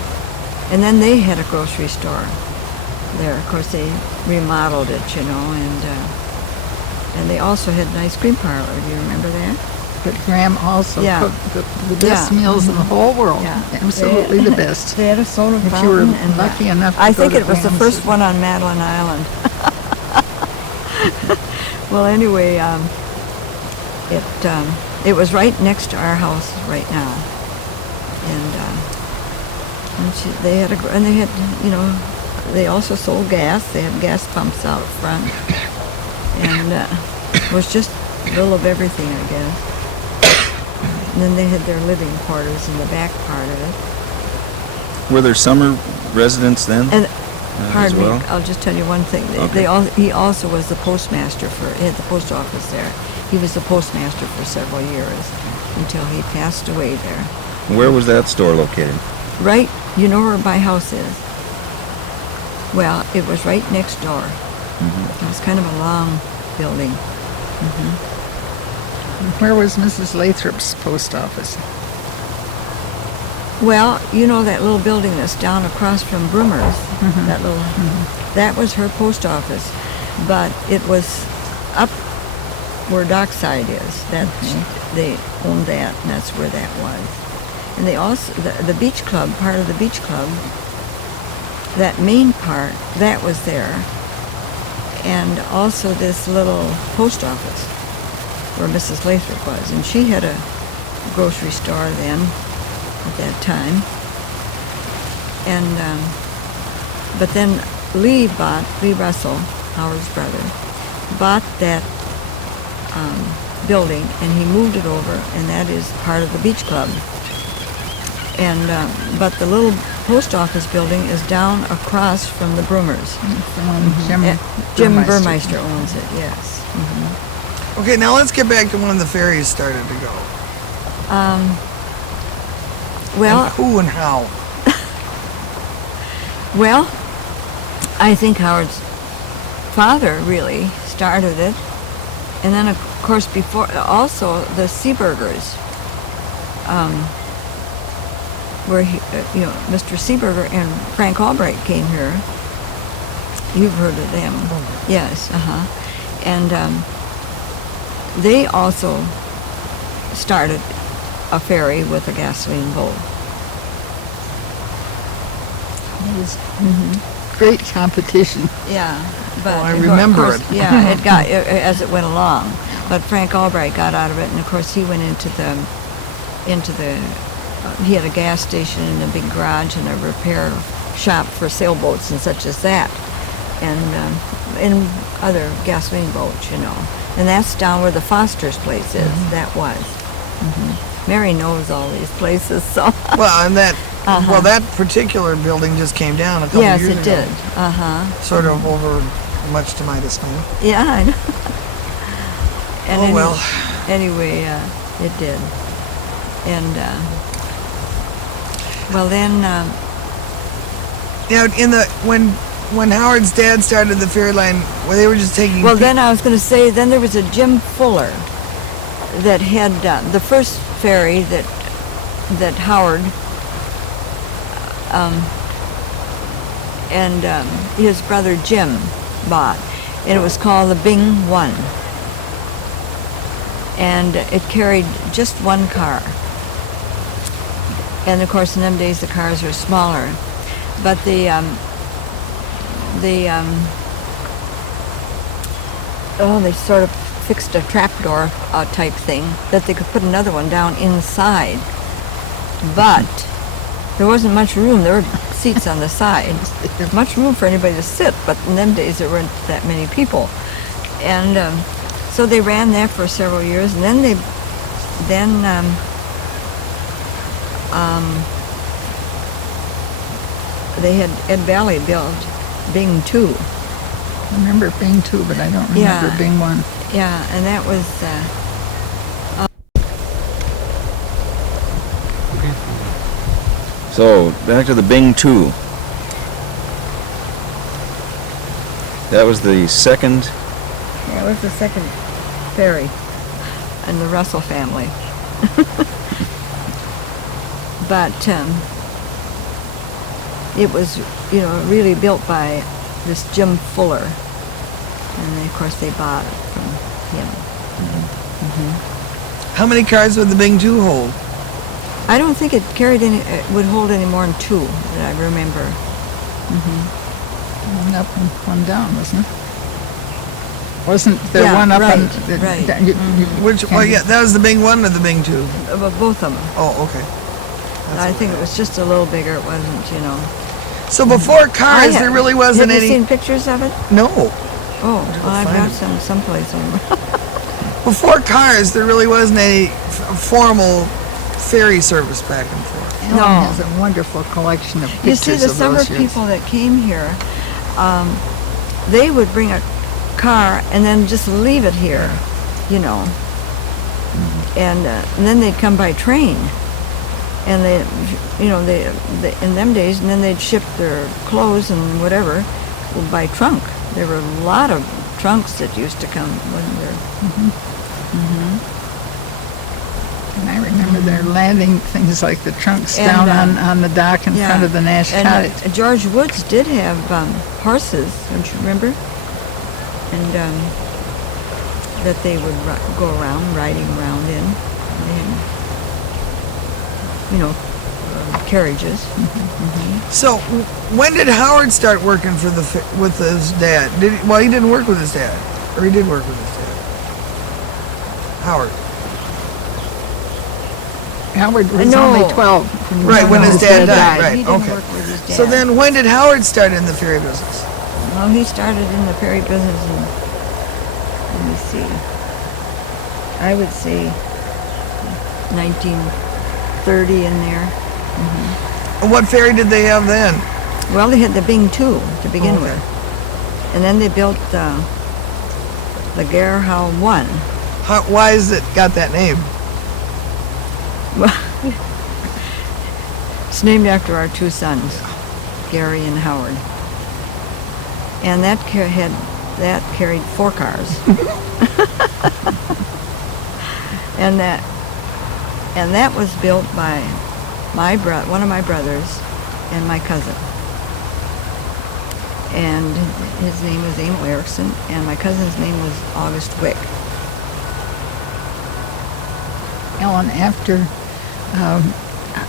and then they had a grocery store there. Of course, they remodeled it, and they also had an ice cream parlor. Do you remember that? But Graham also cooked the best meals in the whole world. Yeah. Absolutely the best. They had a soda If you fountain. were and lucky enough to I go think to it was the Graham's. first one on Madeline Island. Well, anyway, it was right next to our house right now, and they also sold gas. They had gas pumps out front, and it was just a little of everything, I guess. And then they had their living quarters in the back part of it. Were there summer residents then? And as pardon well? me, I'll just tell you one thing. Okay. He also was the postmaster he had the post office there. He was the postmaster for several years until he passed away there. Where was that store located? Right, you know where my house is? Well, it was right next door. It was kind of a long building. Where was Mrs. Lathrop's post office? Well, that little building that's down across from Broomer's, that was her post office, but it was up where Dockside is. They owned that, and that's where that was. And they also, the beach club, part of the beach club, that main part, that was there, and also this little post office where Mrs. Lathrop was, and she had a grocery store then, at that time. And but then Lee Russell, Howard's brother, bought that building, and he moved it over, and that is part of the beach club. And but the little post office building is down across from the Broomers. Jim Burmeister owns it. Yes. Okay, now let's get back to when the ferries started to go. Well, And who and how? Well, I think Howard's father really started it, and then of course before also the Seebergers, where Mr. Seeberger and Frank Albright came here. You've heard of them, yes, and they also started a ferry with a gasoline boat. great competition. Yeah, but Oh, I of remember course, it. Yeah, it got as it went along. But Frank Albright got out of it, and of course he went into the he had a gas station and a big garage and a repair shop for sailboats and such as that, and other gasoline boats, you know. And that's down where the Foster's place is. That was. Mary knows all these places, so. Well, and that well, that particular building just came down a couple Yes, years it ago. did. Sort of over, much to my dismay. Yeah, I know. And Oh, well. Anyway, it did. And well, then. Now, when Howard's dad started the Fairyland, well, they were just taking. Well, then I was going to say, then there was a Jim Fuller that had the first ferry that Howard and his brother Jim bought, and it was called the Bing One, and it carried just one car. And of course, in them days, the cars were smaller, but they sort of fixed a trapdoor type thing that they could put another one down inside. But there wasn't much room. There were seats on the sides. Much room for anybody to sit, but in them days there weren't that many people. And so they ran that for several years, and then they had Ed Valley build Bing 2. I remember Bing 2, but I don't remember Bing 1. Yeah, and that was So, back to the Bing 2. That was the second. yeah, it was the second ferry in the Russell family. But it was, really built by this Jim Fuller, and then, of course they bought it from him. How many cars would the Bing 2 hold? I don't think it would hold any more than 2 that I remember. One up and one down, wasn't it? Wasn't there Yeah, one up right, and right. Which? Well, yeah, that was the Bing 1 or the Bing 2? Both of them. Oh, okay. I think it was just a little bigger. It wasn't, So before cars, there really wasn't Have you any. seen pictures of it? No. Oh, well, I've find got it. some someplace. Before cars, there really wasn't any formal ferry service back and forth. Ellen No. has a wonderful collection of You pictures see, the of summer those years. people that came here, they would bring a car and then just leave it here, and then they'd come by train, and they in them days, and then they'd ship their clothes and whatever by trunk. There were a lot of trunks that used to come, wasn't there? And I remember their landing things like the trunks And, down on the dock in front of the Nash and Cottage. George Woods did have horses, don't you remember? And that they would go around, riding around in. They had, carriages. So, when did Howard start working with his dad? He didn't work with his dad, or he did work with his dad. Howard. Howard was No. only 12. Right, when his dad died. Right, He didn't okay. work with his dad. So then, when did Howard start in the ferry business? Well, he started in the ferry business in, let me see, I would say 1930 in there. And what ferry did they have then? Well, they had the Bing 2 to begin Okay. with. And then they built the Garhow 1. Why is it got that name? It's named after our two sons, Gary and Howard. And that carried 4 cars. and that was built by one of my brothers and my cousin. And his name was Emil Erickson, and my cousin's name was August Wick. Ellen, after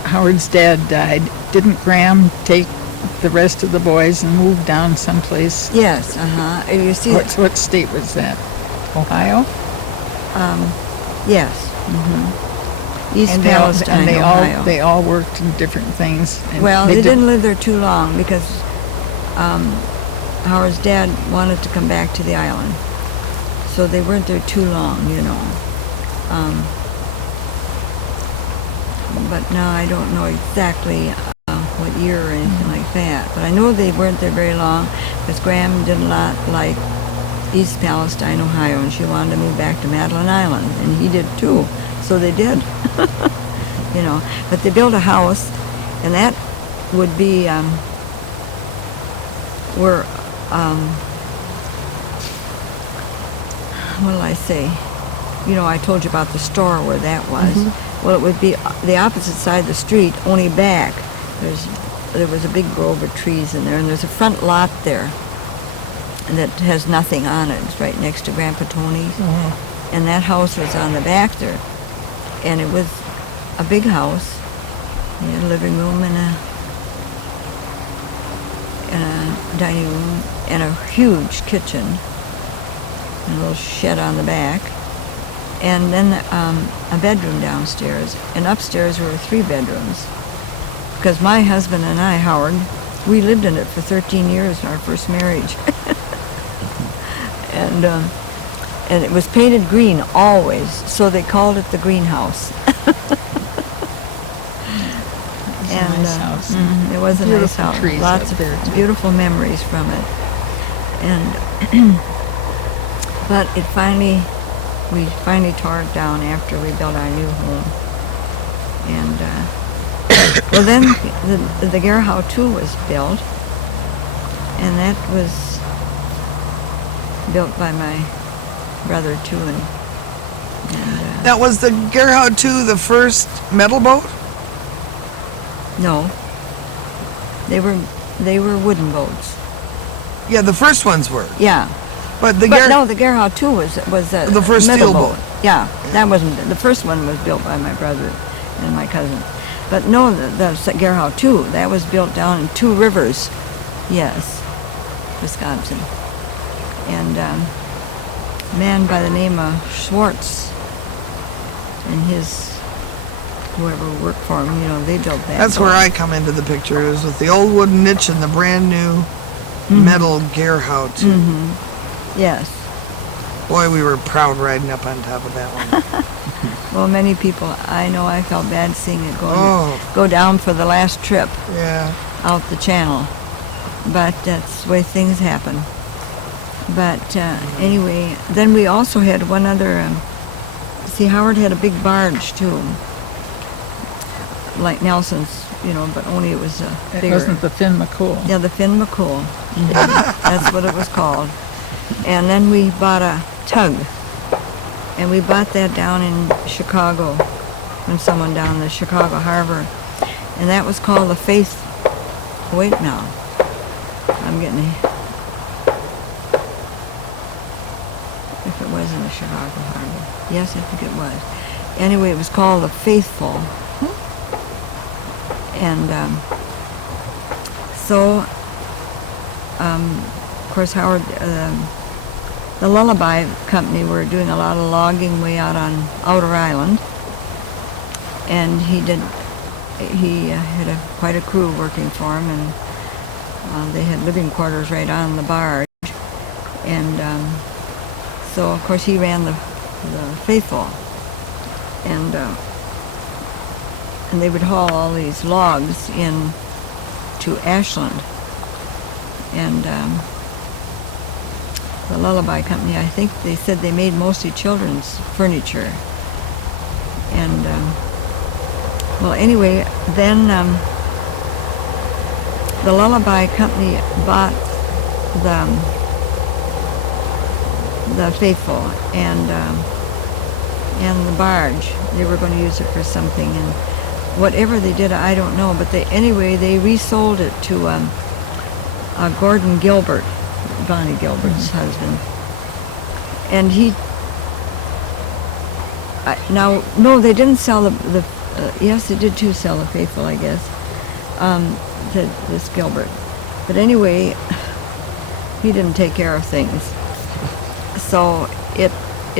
Howard's dad died, didn't Graham take the rest of the boys and moved down someplace. Yes, and you see it. What state was that? Ohio? Yes. East And Palestine, Ohio. they all worked in different things. And Well, they didn't live there too long because Howard's dad wanted to come back to the island. So they weren't there too long, you know. But now I don't know exactly what year or anything like that. But I know they weren't there very long because Graham did not like East Palestine, Ohio, and she wanted to move back to Madeline Island, and he did too. So they did, you know. But they built a house, and that would be where, what did I say? You know, I told you about the store where that was. Well, it would be the opposite side of the street, only back. There was a big grove of trees in there, and there's a front lot there that has nothing on it. It's right next to Grandpa Tony's. And that house was on the back there. And it was a big house. It had a living room and a dining room and a huge kitchen and a little shed on the back. And then a bedroom downstairs. And upstairs were 3 bedrooms. Because my husband and I, Howard, we lived in it for 13 years in our first marriage. And it was painted green always, so they called it the greenhouse. And nice house. It was a nice house. Trees Lots up there, of too. beautiful memories from it. And but we finally tore it down after we built our new home. And well, then the Gerhau 2 was built, and that was built by my brother too. And That was the Gerhau 2, the first metal boat? no, they were wooden boats. Yeah, the first ones were. Yeah, But the but no, the Gerhau 2 was a The first metal steel boat. Yeah, that wasn't the first one was built by my brother and my cousin. But no, the Gerhau 2, that was built down in Two Rivers, yes, Wisconsin. And a man by the name of Schwartz and whoever worked for him, you know, they built that. That's boat. where I come into the picture, is with the old wooden niche and the brand new metal Gerhau 2. Yes. Boy, we were proud riding up on top of that one. Well, many people, I know I felt bad seeing it Oh. go down for the last trip Yeah. out the channel. But that's the way things happen. But anyway, then we also had one other, see, Howard had a big barge too, like Nelson's, you know, but only it was It bigger. wasn't the Finn McCool. Yeah, the Finn McCool. That's what it was called. And then we bought a tug. And we bought that down in Chicago, from someone down in the Chicago Harbor. And that was called the Faith. Wait now. I'm getting if it was in the Chicago Harbor. Yes, I think it was. Anyway, it was called the Faithful. And of course, Howard, the Lullaby Company were doing a lot of logging way out on Outer Island, and he had quite a crew working for him, and they had living quarters right on the barge, and so of course he ran the Faithful, and they would haul all these logs in to Ashland, and the Lullaby Company, I think they said they made mostly children's furniture. And, well, anyway, then the Lullaby Company bought the Faithful and the barge. They were going to use it for something, and whatever they did, I don't know. But they resold it to Gordon Gilbert, Bonnie Gilbert's husband, and no, they didn't sell the yes, they did too sell the Faithful, I guess, to this Gilbert. But anyway, he didn't take care of things. So it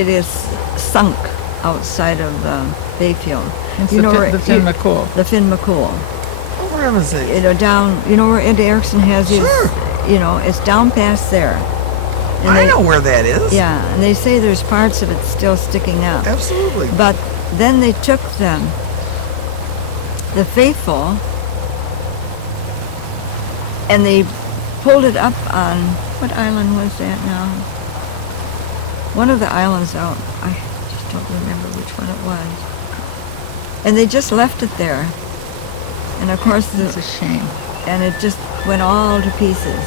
is sunk outside of Bayfield. It's You know the where Finn McCool. The Finn McCool. Oh, for heaven's sake. You know, down, you know where Ed Erickson has his, Sure. you know, it's down past there. And I know where that is. Yeah, and they say there's parts of it still sticking up. Absolutely. But then they took the faithful and they pulled it up on, what island was that now? One of the islands out, I just don't remember which one it was. And they just left it there. And of course, It's a shame. and it just went all to pieces.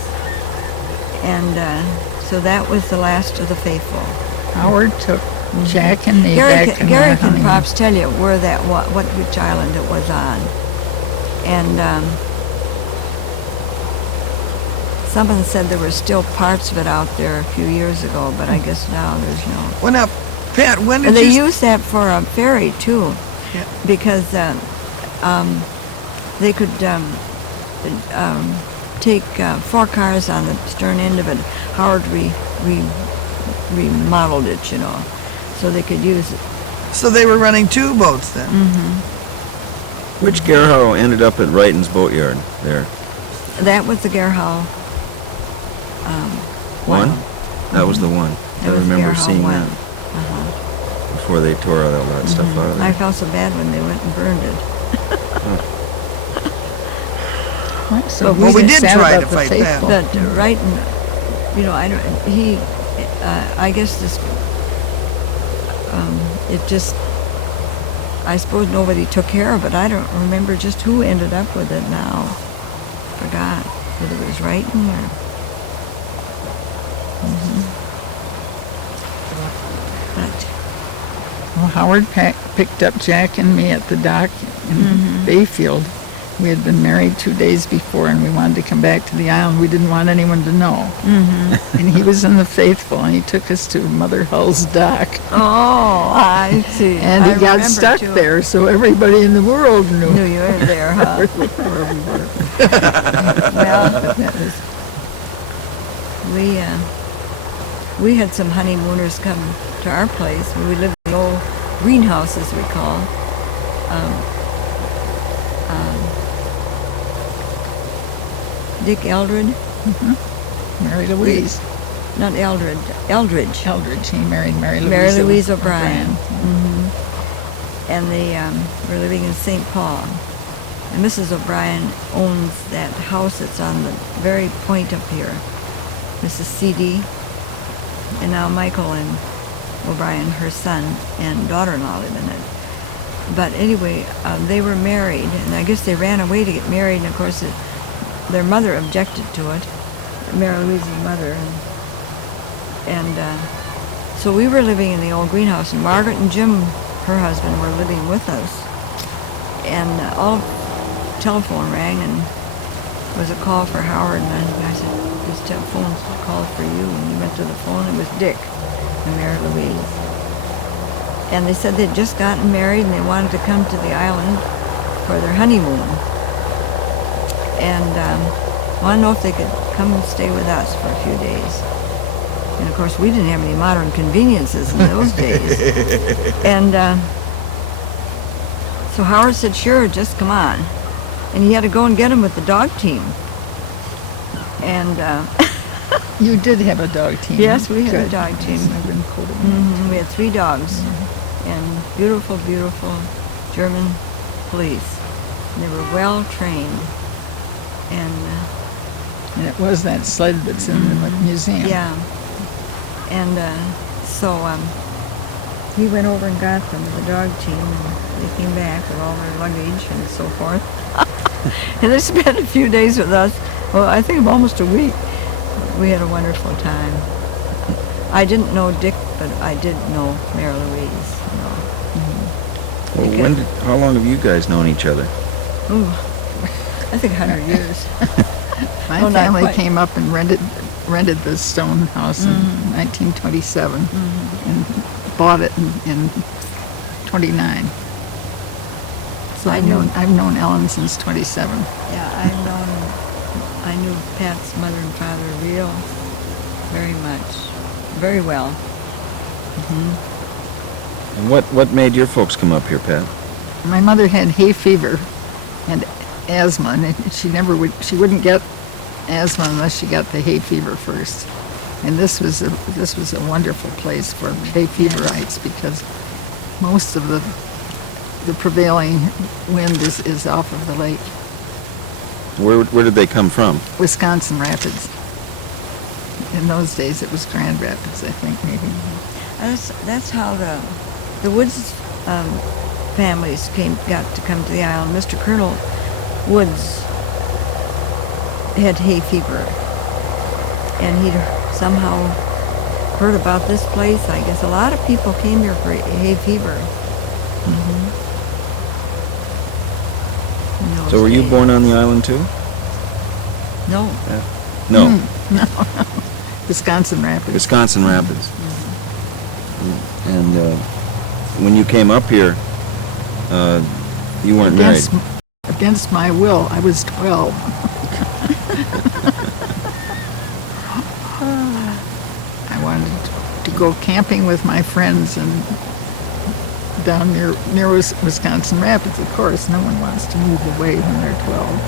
And so that was the last of the faithful. Howard took Jack and me Gary, back can, in Gary our can honeymoon. perhaps tell you where that which island it was on. And someone said there were still parts of it out there a few years ago, but I guess now there's no. Well, now, Pat, when did And they you... use that for a ferry too, Yeah. because they could take 4 cars on the stern end of it. Howard remodeled it, you know, so they could use it. So they were running 2 boats then? Which Gerhardt ended up at Wrighton's boatyard there? That was the Gerhardt. One? That was the one. That I was the remember Gerhardt seeing one. that before they tore all that stuff out of I there. felt so bad when they went and burned it. So Well, we get did sad try about to the fight faithful. that. But right, you know, I don't. He, I guess this. It just. I suppose nobody took care of it. I don't remember just who ended up with it now. Forgot whether it was Wrighton or. But Well, Howard picked up Jack and me at the dock in Bayfield. We had been married 2 days before, and we wanted to come back to the island. We didn't want anyone to know. And he was in the Faithful, and he took us to Mother Hull's dock. oh, I see. And I he got remember, stuck too. there, so everybody in the world knew. Knew you were there, huh? Where we were. Well, That was, we had some honeymooners come to our place. We lived in the old greenhouse, as we call. Dick Eldred, Mary Louise. not Eldred, Eldridge. Eldridge, he married Mary Louise. Mary Louise O'Brien. And they were living in St. Paul. And Mrs. O'Brien owns that house that's on the very point up here. Mrs. C.D. And now Michael and O'Brien, her son and daughter-in-law, live in it. But anyway, they were married, and I guess they ran away to get married, and of course their mother objected to it, Mary Louise's mother. And so we were living in the old greenhouse, and Margaret and Jim, her husband, were living with us. And all telephone rang, and it was a call for Howard, and I said, this telephone's called for you. And he went to the phone, and it was Dick and Mary Louise. And they said they'd just gotten married, and they wanted to come to the island for their honeymoon. And wanted to know if they could come and stay with us for a few days. And of course, we didn't have any modern conveniences in those days. And so Howard said, sure, just come on. And he had to go and get him with the dog team. And You did have a dog team. yes, we had a Good. dog team. I've been quoting We had 3 dogs. And beautiful, beautiful German police. And they were well trained. And And it was that sled that's in the museum. yeah. And so he went over and got them with the dog team, and they came back with all their luggage and so forth. And they spent a few days with us. Well, I think almost a week. We had a wonderful time. I didn't know Dick, but I did know Mary Louise. You know. Well, how long have you guys known each other? Ooh, I think 100 years. My Oh, not family quite. came up and rented the stone house in 1927 and bought it in 29. So I've known Ellen since 27. Yeah, I knew Pat's mother and father very much, very well. And what made your folks come up here, Pat? My mother had hay fever and asthma, and she wouldn't get asthma unless she got the hay fever first. And this was a wonderful place for hay feverites because most of the prevailing wind is off of the lake. Where did they come from? Wisconsin Rapids. In those days, it was Grand Rapids, I think, maybe. That's how the Woods families got to come to the island. Mr. Colonel Woods had hay fever, and he'd somehow heard about this place. I guess a lot of people came here for hay fever. So were you born on the island too? No. No. No. Wisconsin Rapids. Wisconsin Rapids. And when you came up here, you weren't married. Against my will, I was 12. I wanted to go camping with my friends and down near Wisconsin Rapids, of course. No one wants to move away when they're 12.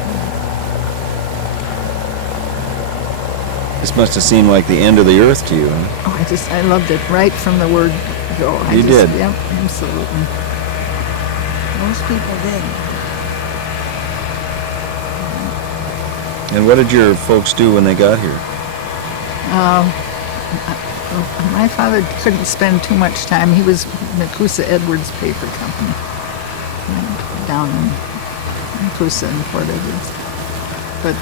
This must have seemed like the end of the earth to you, huh? Oh, I loved it right from the word go. You did? Yep, absolutely. Most people did. And what did your folks do when they got here? My father couldn't spend too much time. He was Nakusa Edwards Paper Company down in Nakusa and Fort Edwards. But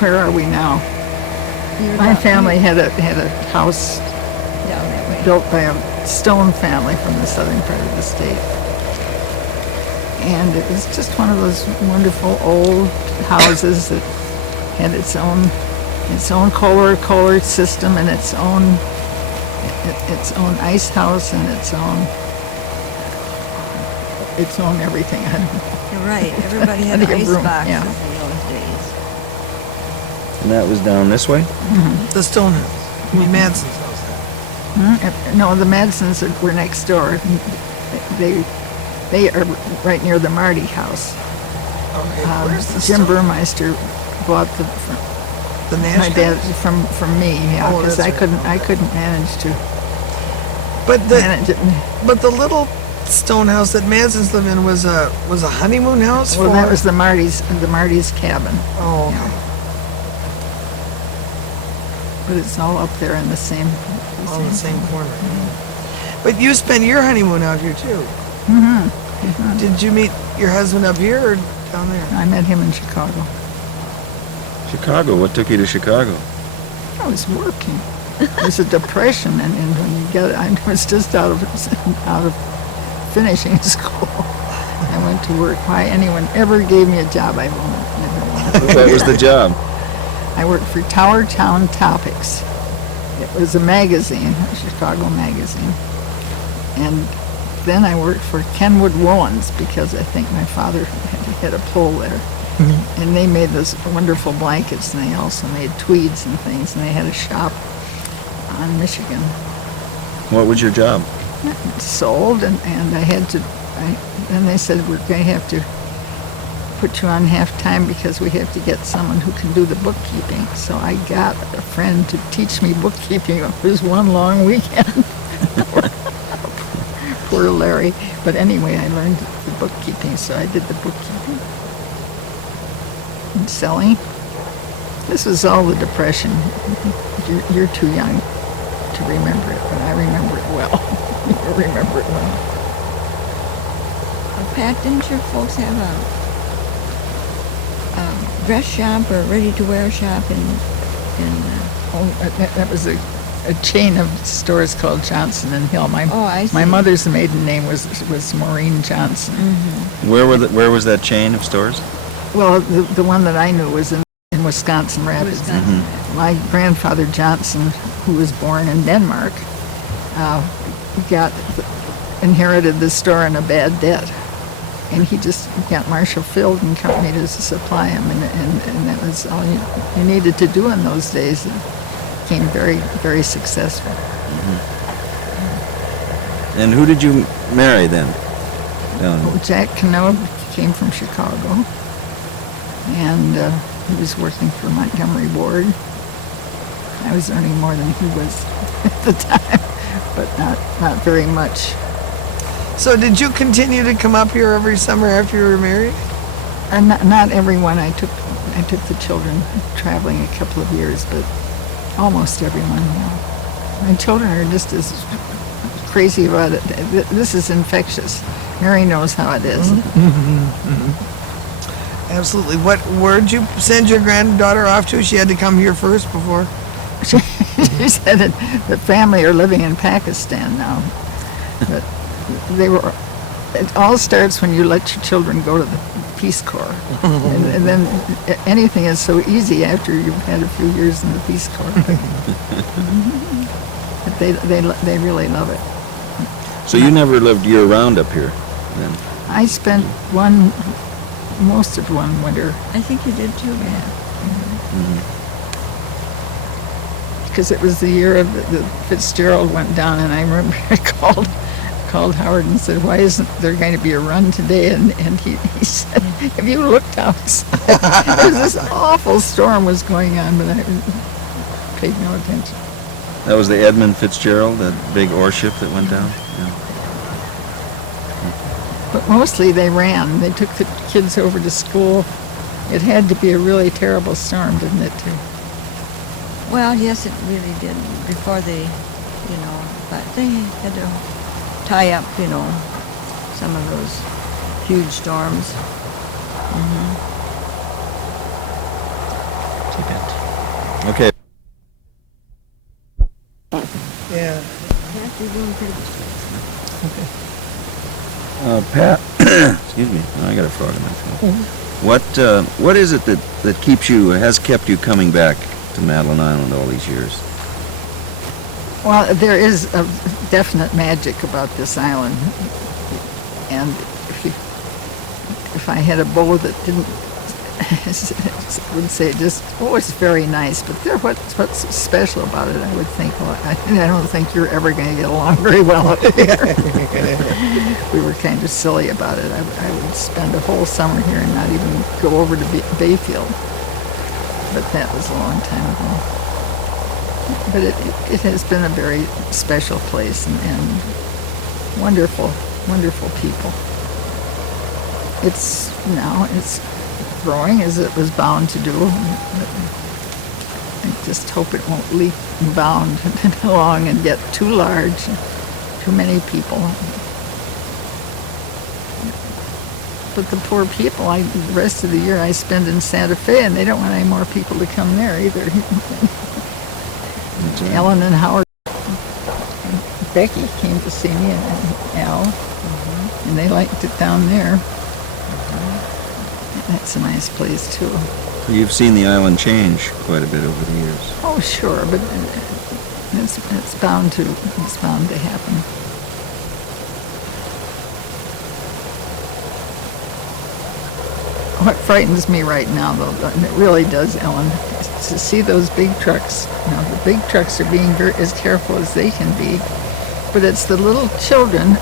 where are we now? My family had a house Down that way. built by a Stone family from the southern part of the state. And it was just one of those wonderful old houses that had its own Kohler system and its own ice house and its own everything. I don't know. You're right. Everybody had Plenty of ice room, boxes yeah. in those days. And that was down this way? The Stone House. I mean, Madson's house. No, the Madsons were next door. They are right near the Marty house. Okay, where's the Jim Stone? Burmeister bought The my Nash dad house? from me, yeah, Oh, because that's right. I couldn't manage to But manage it. but the little stone house that Madson's lived in was a honeymoon house. Well, for... that was the Marty's cabin. Oh, okay. Yeah. But it's all up there in the same. On the same corner. But you spent your honeymoon out here too. Did you meet your husband up here or down there? I met him in Chicago. Chicago. What took you to Chicago? I was working. It was a depression, and when you get it, I was just out of finishing school. I went to work. Why anyone ever gave me a job, I never wanted to. What was the job? I worked for Tower Town Topics. It was a magazine, a Chicago magazine. And then I worked for Kenwood Woolens because I think my father had a pull there. And they made those wonderful blankets, and they also made tweeds and things, and they had a shop on Michigan. What was your job? Sold, and I had to, then they said, we're going to have to put you on half-time because we have to get someone who can do the bookkeeping. So I got a friend to teach me bookkeeping. It was one long weekend. Poor Larry. But anyway, I learned the bookkeeping, so I did the bookkeeping. And selling. This was all the Depression. You're too young to remember it, but I remember it well. You remember it well. Well, Pat, didn't your folks have a dress shop or ready-to-wear shop in That was a chain of stores called Johnson and Hill. I see. My mother's maiden name was Maureen Johnson. Where was that chain of stores? Well, the one that I knew was in Wisconsin Rapids. My grandfather Johnson, who was born in Denmark, got inherited the store in a bad debt. And he just got Marshall Field and Company to supply him, and that was all you needed to do in those days. It became very, very successful. And who did you marry then? Jack Knode came from Chicago, and he was working for Montgomery Ward. I was earning more than he was at the time, but not very much. So did you continue to come up here every summer after you were married? Not everyone. I took the children traveling a couple of years, but almost everyone. Yeah. My children are just as crazy about it. This is infectious. Mary knows how it is. Absolutely. Where'd you send your granddaughter off to? She had to come here first before? She said that the family are living in Pakistan now. But it all starts when you let your children go to the Peace Corps. and then anything is so easy after you've had a few years in the Peace Corps. But they really love it. So you never lived year-round up here then? I spent most of one winter. I think you did too, man. Because it was the year of the Fitzgerald went down, and I remember I called Howard and said, "Why isn't there going to be a run today?" And he said, "Have you looked outside?" This awful storm was going on, but I paid no attention. That was the Edmund Fitzgerald, that big ore ship that went down? Yeah. But mostly they ran. They took the kids over to school. It had to be a really terrible storm, didn't it, too? Well, yes, it really did before they, but they had to tie up, some of those huge storms. Okay. Yeah. Pat, excuse me, I got a frog in my throat. What is it that has kept you coming back to Madeline Island all these years? Well, there is a definite magic about this island, and if I had a bow that didn't, would say just, it's very nice, but what's special about it, I would think, I don't think you're ever going to get along very well up here. We were kind of silly about it. I would spend a whole summer here and not even go over to Bayfield, but that was a long time ago. But it has been a very special place and wonderful, wonderful people. It's growing as it was bound to do. I just hope it won't leap and bound along and get too large, too many people. But the poor people, the rest of the year I spend in Santa Fe, and they don't want any more people to come there either. Ellen and Howard and Becky came to see me, and Al, and they liked it down there. That's a nice place too. So you've seen the island change quite a bit over the years. Oh, sure, but it's bound to happen. What frightens me right now, though, and it really does, Ellen, is to see those big trucks. The big trucks are being as careful as they can be, but it's the little children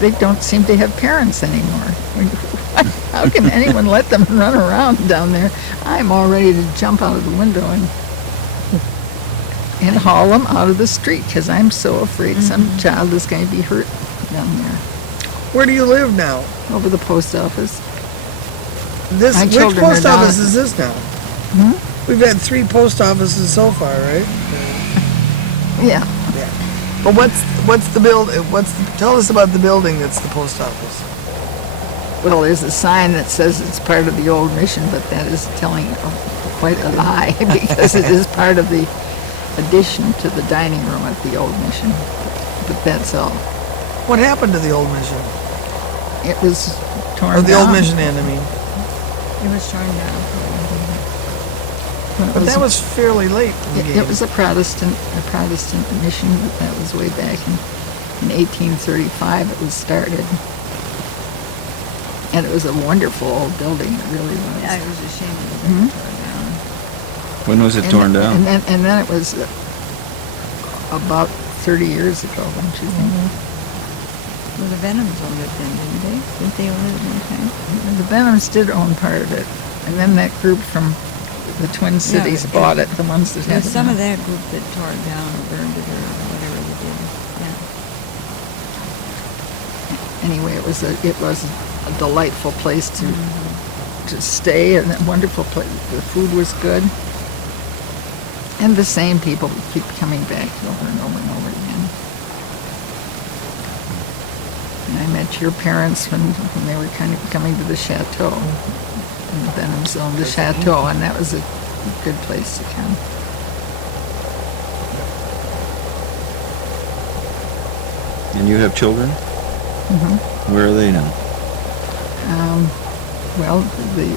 they don't seem to have parents anymore. How can anyone let them run around down there? I'm all ready to jump out of the window and haul them out of the street because I'm so afraid some child is going to be hurt down there. Where do you live now? Over the post office. Which post office is this now? We've had 3 post offices so far, right? Yeah. But what's the building? Tell us about the building that's the post office. Well, there's a sign that says it's part of the old mission, but that is telling quite a lie because it is part of the addition to the dining room at the old mission. But that's all. What happened to the old mission? It was torn down. Or the old mission inn, I mean. It was torn down. But that was fairly late in the game. It was a Protestant mission. That was way back in In 1835 it was started. And it was a wonderful old building, it really was. Yeah, it was a shame it was torn down. When was it And torn th- down? And then it was about 30 years ago, don't you think? Well, the Venoms owned it then, didn't they? Didn't they own it at one time? The Venoms did own part of it. And then that group from the Twin Cities it- bought it, the ones that had There's it some now. of that group that tore it down or burned it or whatever they did. Yeah. Anyway, it was a delightful place to stay, and a wonderful place. The food was good. And the same people keep coming back over and over and over again. And I met your parents when they were kind of coming to the chateau. And the Venoms owned the chateau, and that was a good place to come. And you have children? Where are they now? Well, the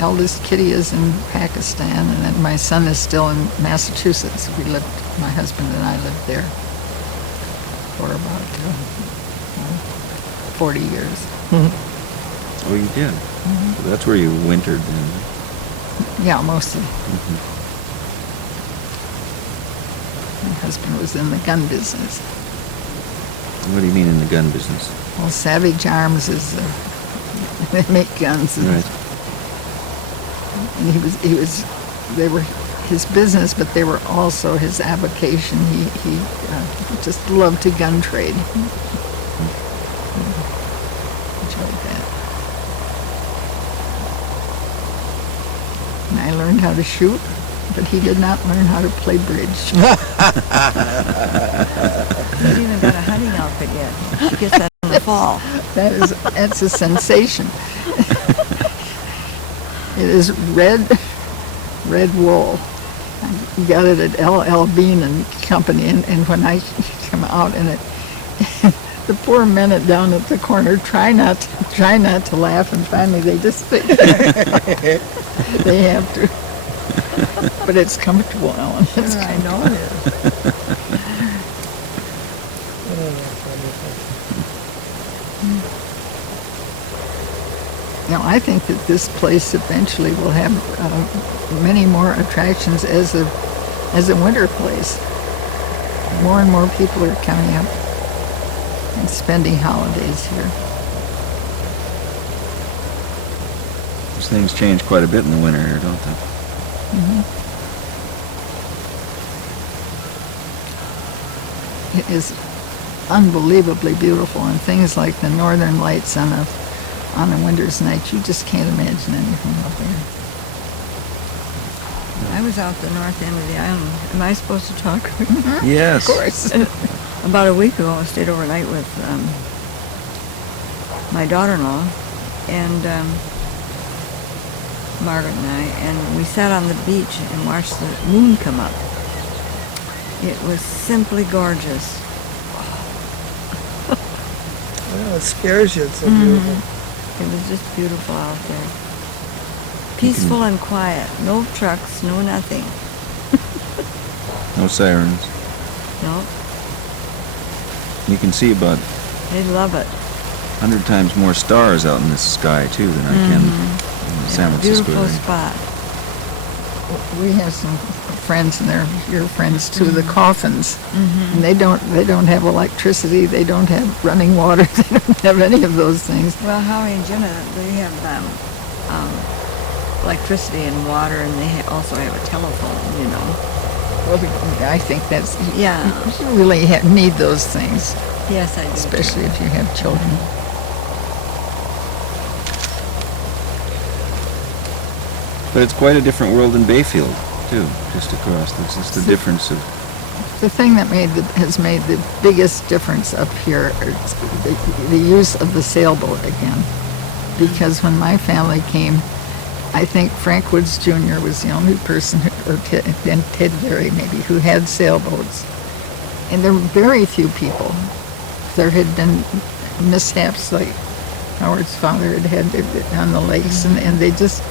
eldest Kitty is in Pakistan, and then my son is still in Massachusetts. My husband and I lived there for about 40 years. Oh, you did? So that's where you wintered then. Yeah, mostly. My husband was in the gun business. What do you mean in the gun business? Well, Savage Arms is, they make guns. Right. And they were his business, but they were also his avocation. He just loved to gun trade. Enjoyed that. And I learned how to shoot, but he did not learn how to play bridge. He hasn't even got a hunting outfit yet. She gets that in the fall. That's a sensation. It is red wool. I got it at L.L. Bean and Company, and when I come out in it, the poor men down at the corner try not to laugh, and finally they just they have to. But it's comfortable, Ellen. It's I know it is. Now, I think that this place eventually will have many more attractions as a winter place. More and more people are coming up and spending holidays here. These things change quite a bit in the winter here, don't they? It is unbelievably beautiful, and things like the northern lights on a winter's night, you just can't imagine anything out there. I was out the north end of the island. Am I supposed to talk? Yes. Of course. About a week ago, I stayed overnight with my daughter-in-law and Margaret and I, and we sat on the beach and watched the moon come up. It was simply gorgeous. Well, it scares you. It's so beautiful. It was just beautiful out there. Peaceful and quiet. No trucks, no nothing. No sirens. No, You can see about they love it. 100 times more stars out in this sky, too, than I can in the San Francisco Beautiful area. spot. We have some friends, and they're your friends too, the Coffins, and they don't have electricity, they don't have running water, they don't have any of those things. Well, Howie and Jenna, they have electricity and water, and they also have a telephone, you know. Well, I think that's Yeah. you really need those things, Yes, I do. especially if you have children. But it's quite a different world in Bayfield, too, just across. It's just the difference of... The thing that has made the biggest difference up here is the use of the sailboat again. Because when my family came, I think Frank Woods Jr. was the only person, or Ted Berry maybe, who had sailboats. And there were very few people. There had been mishaps like Howard's father had on the lakes, and they just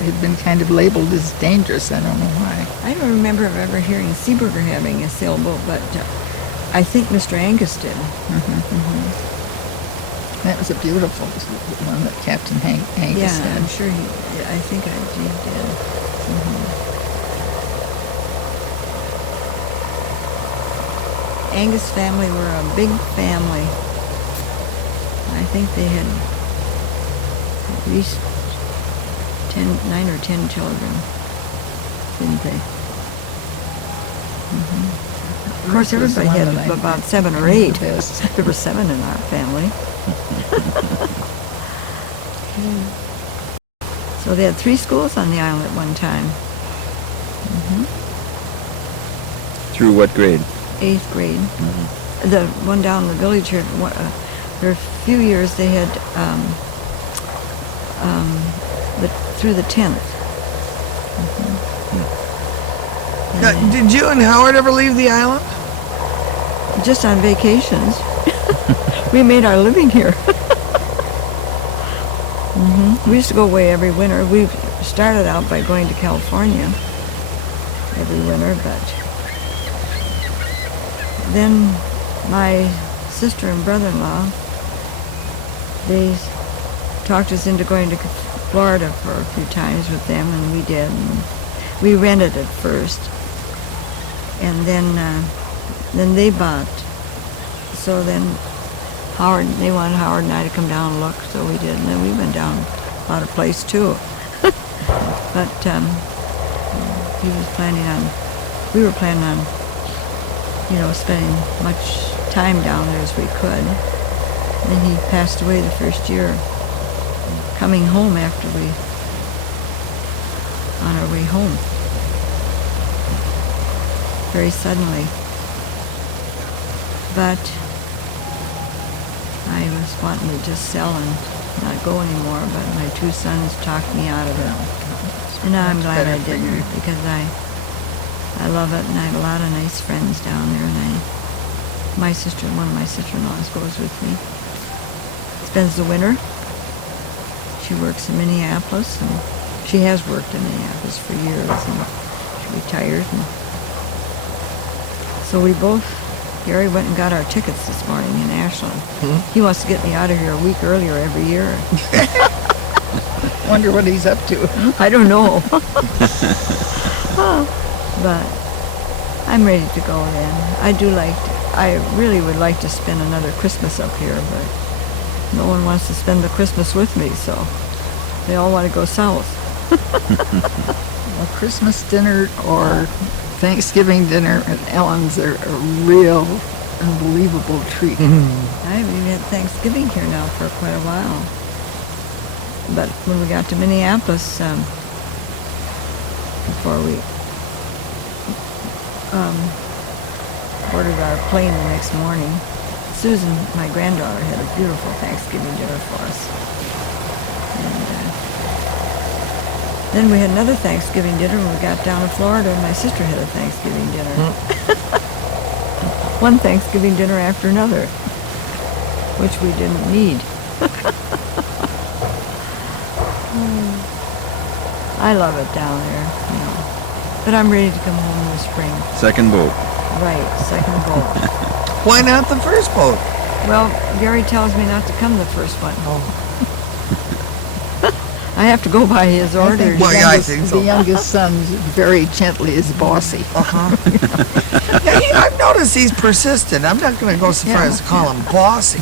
had been kind of labeled as dangerous. I don't know why. I don't remember ever hearing Seaburger having a sailboat, but I think Mr. Angus did. That was a beautiful one that Captain Angus Yeah, had. I'm sure he. I think he did. Angus family were a big family. I think they had at least 9 or 10 children, didn't they? Of course, Ruth was the everybody one had that I about 7 or 8. the best. There were 7 in our family. So they had 3 schools on the island at one time. Through what grade? 8th grade. The one down in the village here, for a few years they had through the 10th. Now, did you and Howard ever leave the island? Just on vacations. We made our living here. We used to go away every winter. We started out by going to California every winter, but then my sister and brother-in-law, they talked us into going to Florida for a few times with them, and we did. And we rented it first, and then they bought. So then they wanted Howard and I to come down and look, so we did, and then we went down about a place too. But we were planning on, spending much time down there as we could. Then he passed away the first year, coming home on our way home, very suddenly. But I was wanting to just sell and not go anymore, but my 2 sons talked me out of it. And now I'm glad I didn't, because I love it, and I have a lot of nice friends down there, and one of my sister-in-laws goes with me. Spends the winter. She works in Minneapolis, and she has worked in Minneapolis for years, and she retired. And so Gary went and got our tickets this morning in Ashland. He wants to get me out of here a week earlier every year. Wonder what he's up to. I don't know. But I'm ready to go then. I really would like to spend another Christmas up here, but no one wants to spend the Christmas with me, so they all want to go south. A Christmas dinner or Thanksgiving dinner at Ellen's are a real unbelievable treat. I haven't even had Thanksgiving here now for quite a while. But when we got to Minneapolis, before we boarded our plane the next morning, Susan, my granddaughter, had a beautiful Thanksgiving dinner for us. And then we had another Thanksgiving dinner when we got down to Florida, and my sister had a Thanksgiving dinner. One Thanksgiving dinner after another, which we didn't need. I love it down there, But I'm ready to come home in the spring. Second boat. Right, second boat. Why not the first boat? Well, Gary tells me not to come the first one. I have to go by his orders. Well, yeah, I think so. The youngest son very gently is bossy. Yeah, I've noticed he's persistent. I'm not going to go so far as to call him bossy.